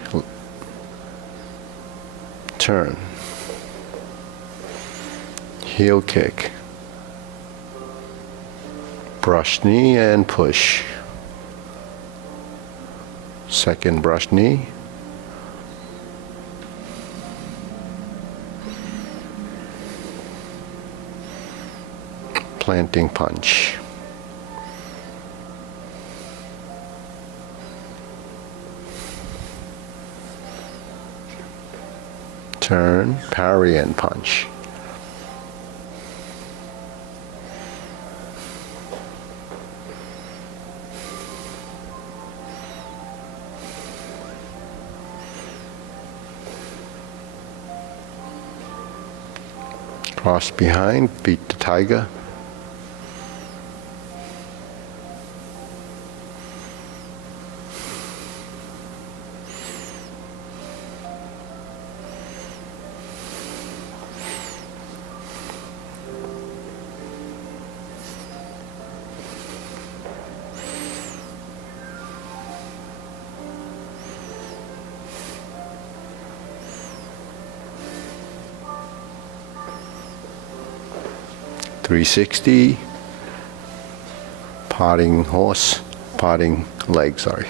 turn, heel kick, brush knee and push, second brush knee, planting punch. Turn, parry and punch. Cross behind, beat the tiger. .360, potting horse, potting leg, sorry.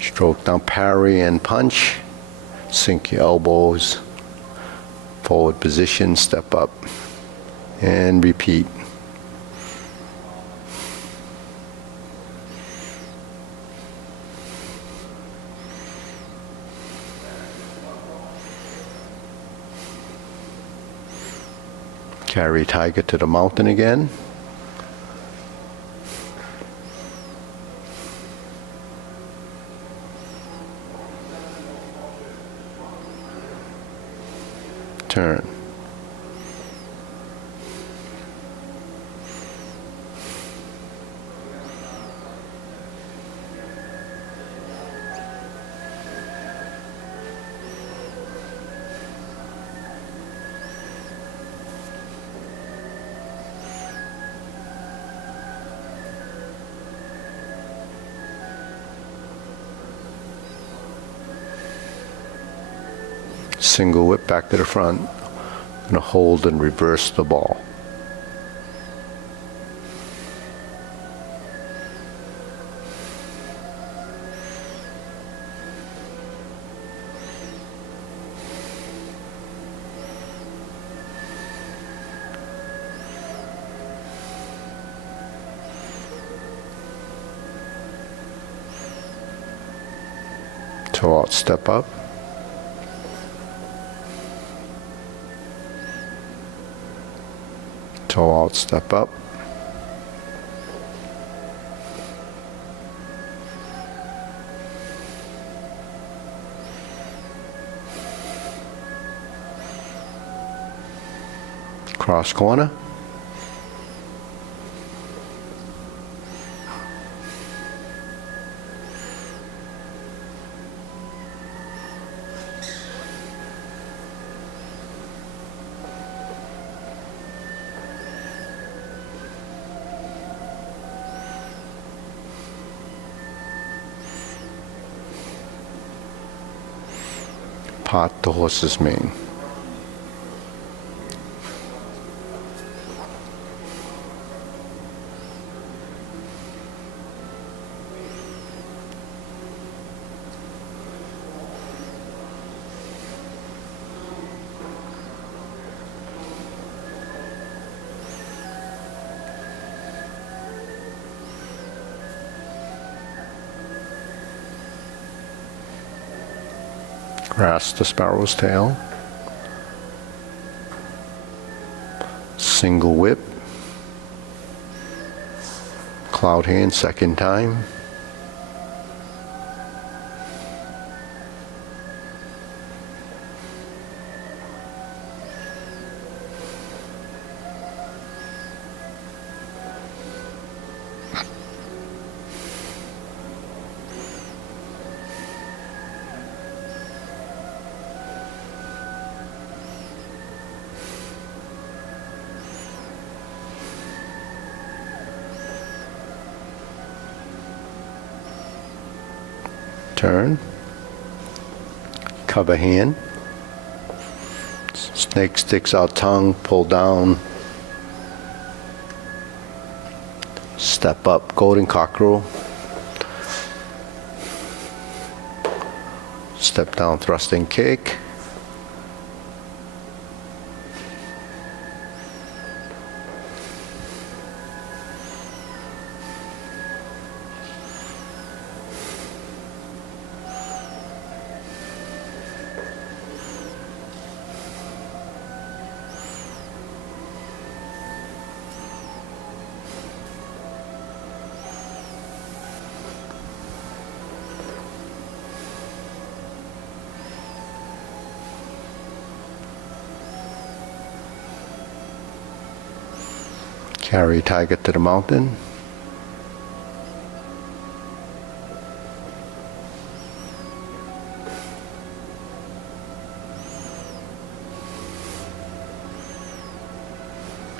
Stroke down, parry and punch, sink your elbows, forward position, step up, and repeat. Carry tiger to the mountain again. Turn. Single whip back to the front, and hold and reverse the ball. Toe out, step up. Toe out, step up. Cross corner. Part the horse's mane. Grasp the sparrow's tail. Single whip. Cloud hand second time. Turn, cover hand, snake sticks out tongue, pull down, step up, golden cockerel, step down, thrusting kick, carry tiger to the mountain.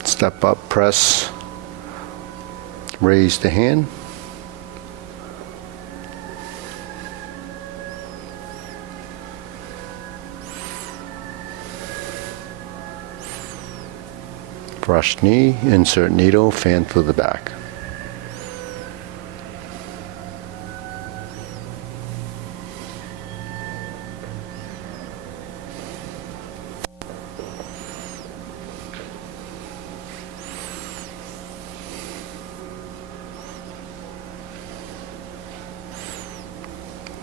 Step up, press, raise the hand. Brush knee, insert needle, fan through the back.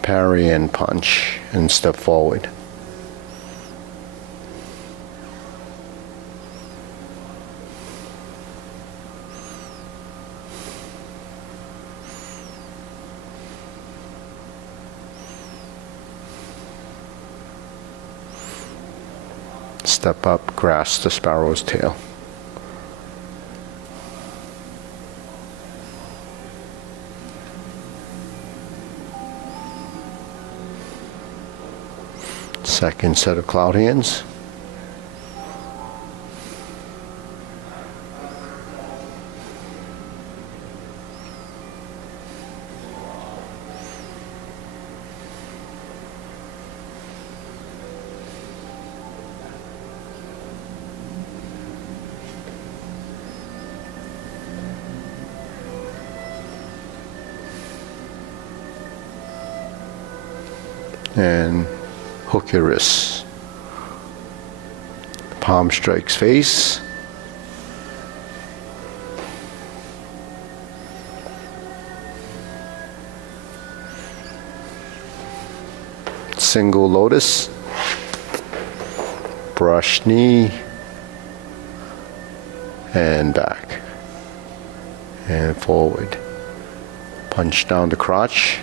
Parry and punch and step forward. Step up, grasp the sparrow's tail. Second set of cloud hands. And hook your wrists. Palm strikes face. Single lotus. Brush knee. And back. And forward. Punch down the crotch.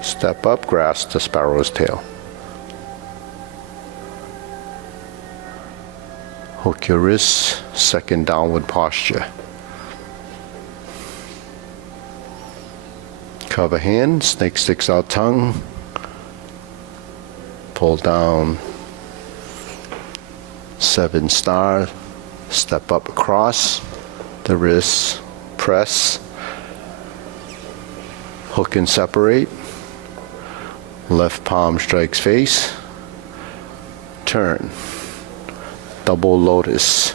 Step up, grasp the sparrow's tail. Hook your wrists, second downward posture. Cover hand, snake sticks out tongue. Pull down, 7 star. Step up across the wrists, press. Hook and separate. Left palm strikes face. Turn. Double lotus.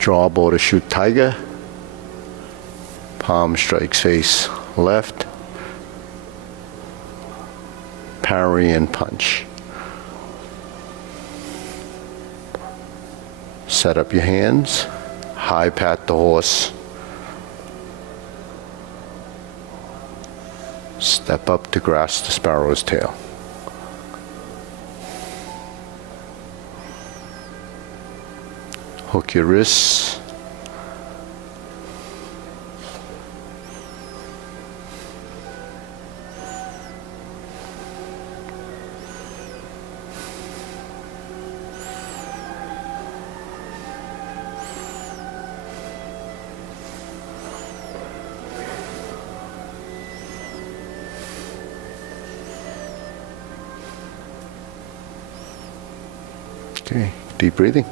Draw bow to shoot tiger. Palm strikes face left. Parry and punch. Set up your hands. High pat the horse. Step up to grasp the sparrow's tail. Hook your wrists. Okay, deep breathing.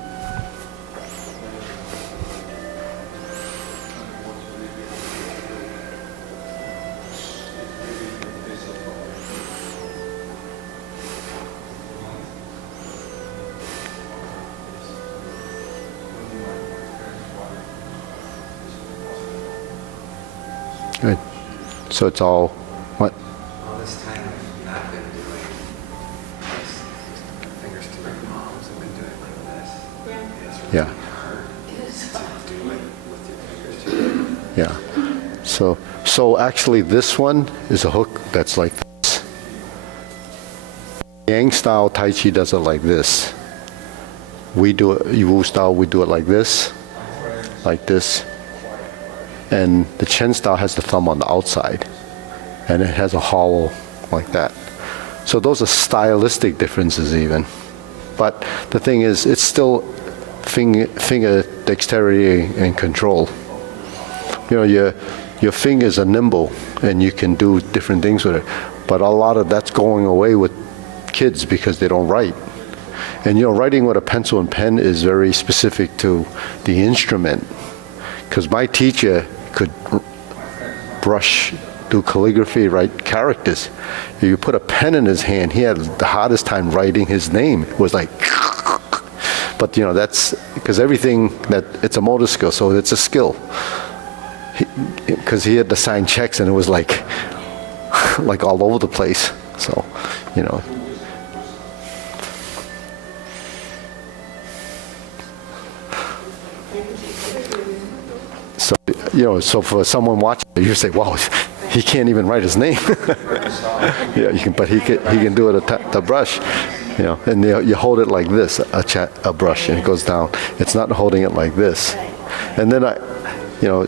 Good. So it's all, what? All this time I've not been doing this. Fingers to my palms. I've been doing like this. It's really Yeah. hard to do it with your fingers together. Yeah. So actually this one is a hook that's like this. Yang style Tai Chi does it like this. We do it, Wu style, we do it like this. And the Chen style has the thumb on the outside. And it has a hollow like that. So those are stylistic differences even. But the thing is, it's still finger dexterity and control. You know, your fingers are nimble and you can do different things with it. But a lot of that's going away with kids because they don't write. And you know, writing with a pencil and pen is very specific to the instrument. Because my teacher could brush, do calligraphy, write characters. If you put a pen in his hand, he had the hardest time writing his name. It was like, but you know, that's because everything that it's a motor skill, so it's a skill. Because he had to sign checks and it was like all over the place. So, you know. So, you know, so for someone watching, you say, wow, he can't even write his name. Yeah, you can, but he can do it with the brush, you know, and you hold it like this, a brush, and it goes down. It's not holding it like this. And then you know,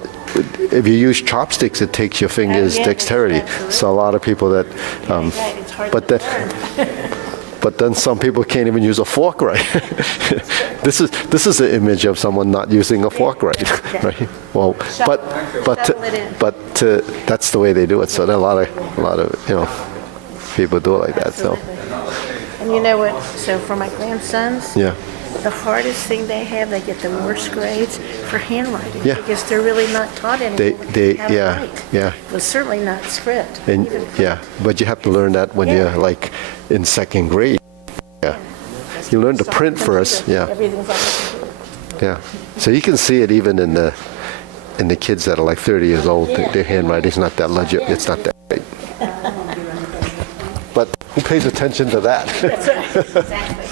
if you use chopsticks, it takes your fingers dexterity. So a lot of people that, but then some people can't even use a fork right. This is an image of someone not using a fork right, right? Well, but that's the way they do it. So there are a lot of you know people do it like that. So And you know what? So for my grandsons, yeah, the hardest thing they have, they get the worst grades for handwriting Yeah. because they're really not taught anything. they how to yeah write. yeah. Well, certainly not script. And even yeah, but you have to learn that when you're like in second grade. Yeah, you learn to print first. Yeah, Everything's on the computer. yeah. So you can see it even in the kids that are like 30 years old. Their handwriting's not that legit. It's not that great. But who pays attention to that? That's right. Exactly.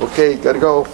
Okay, gotta go.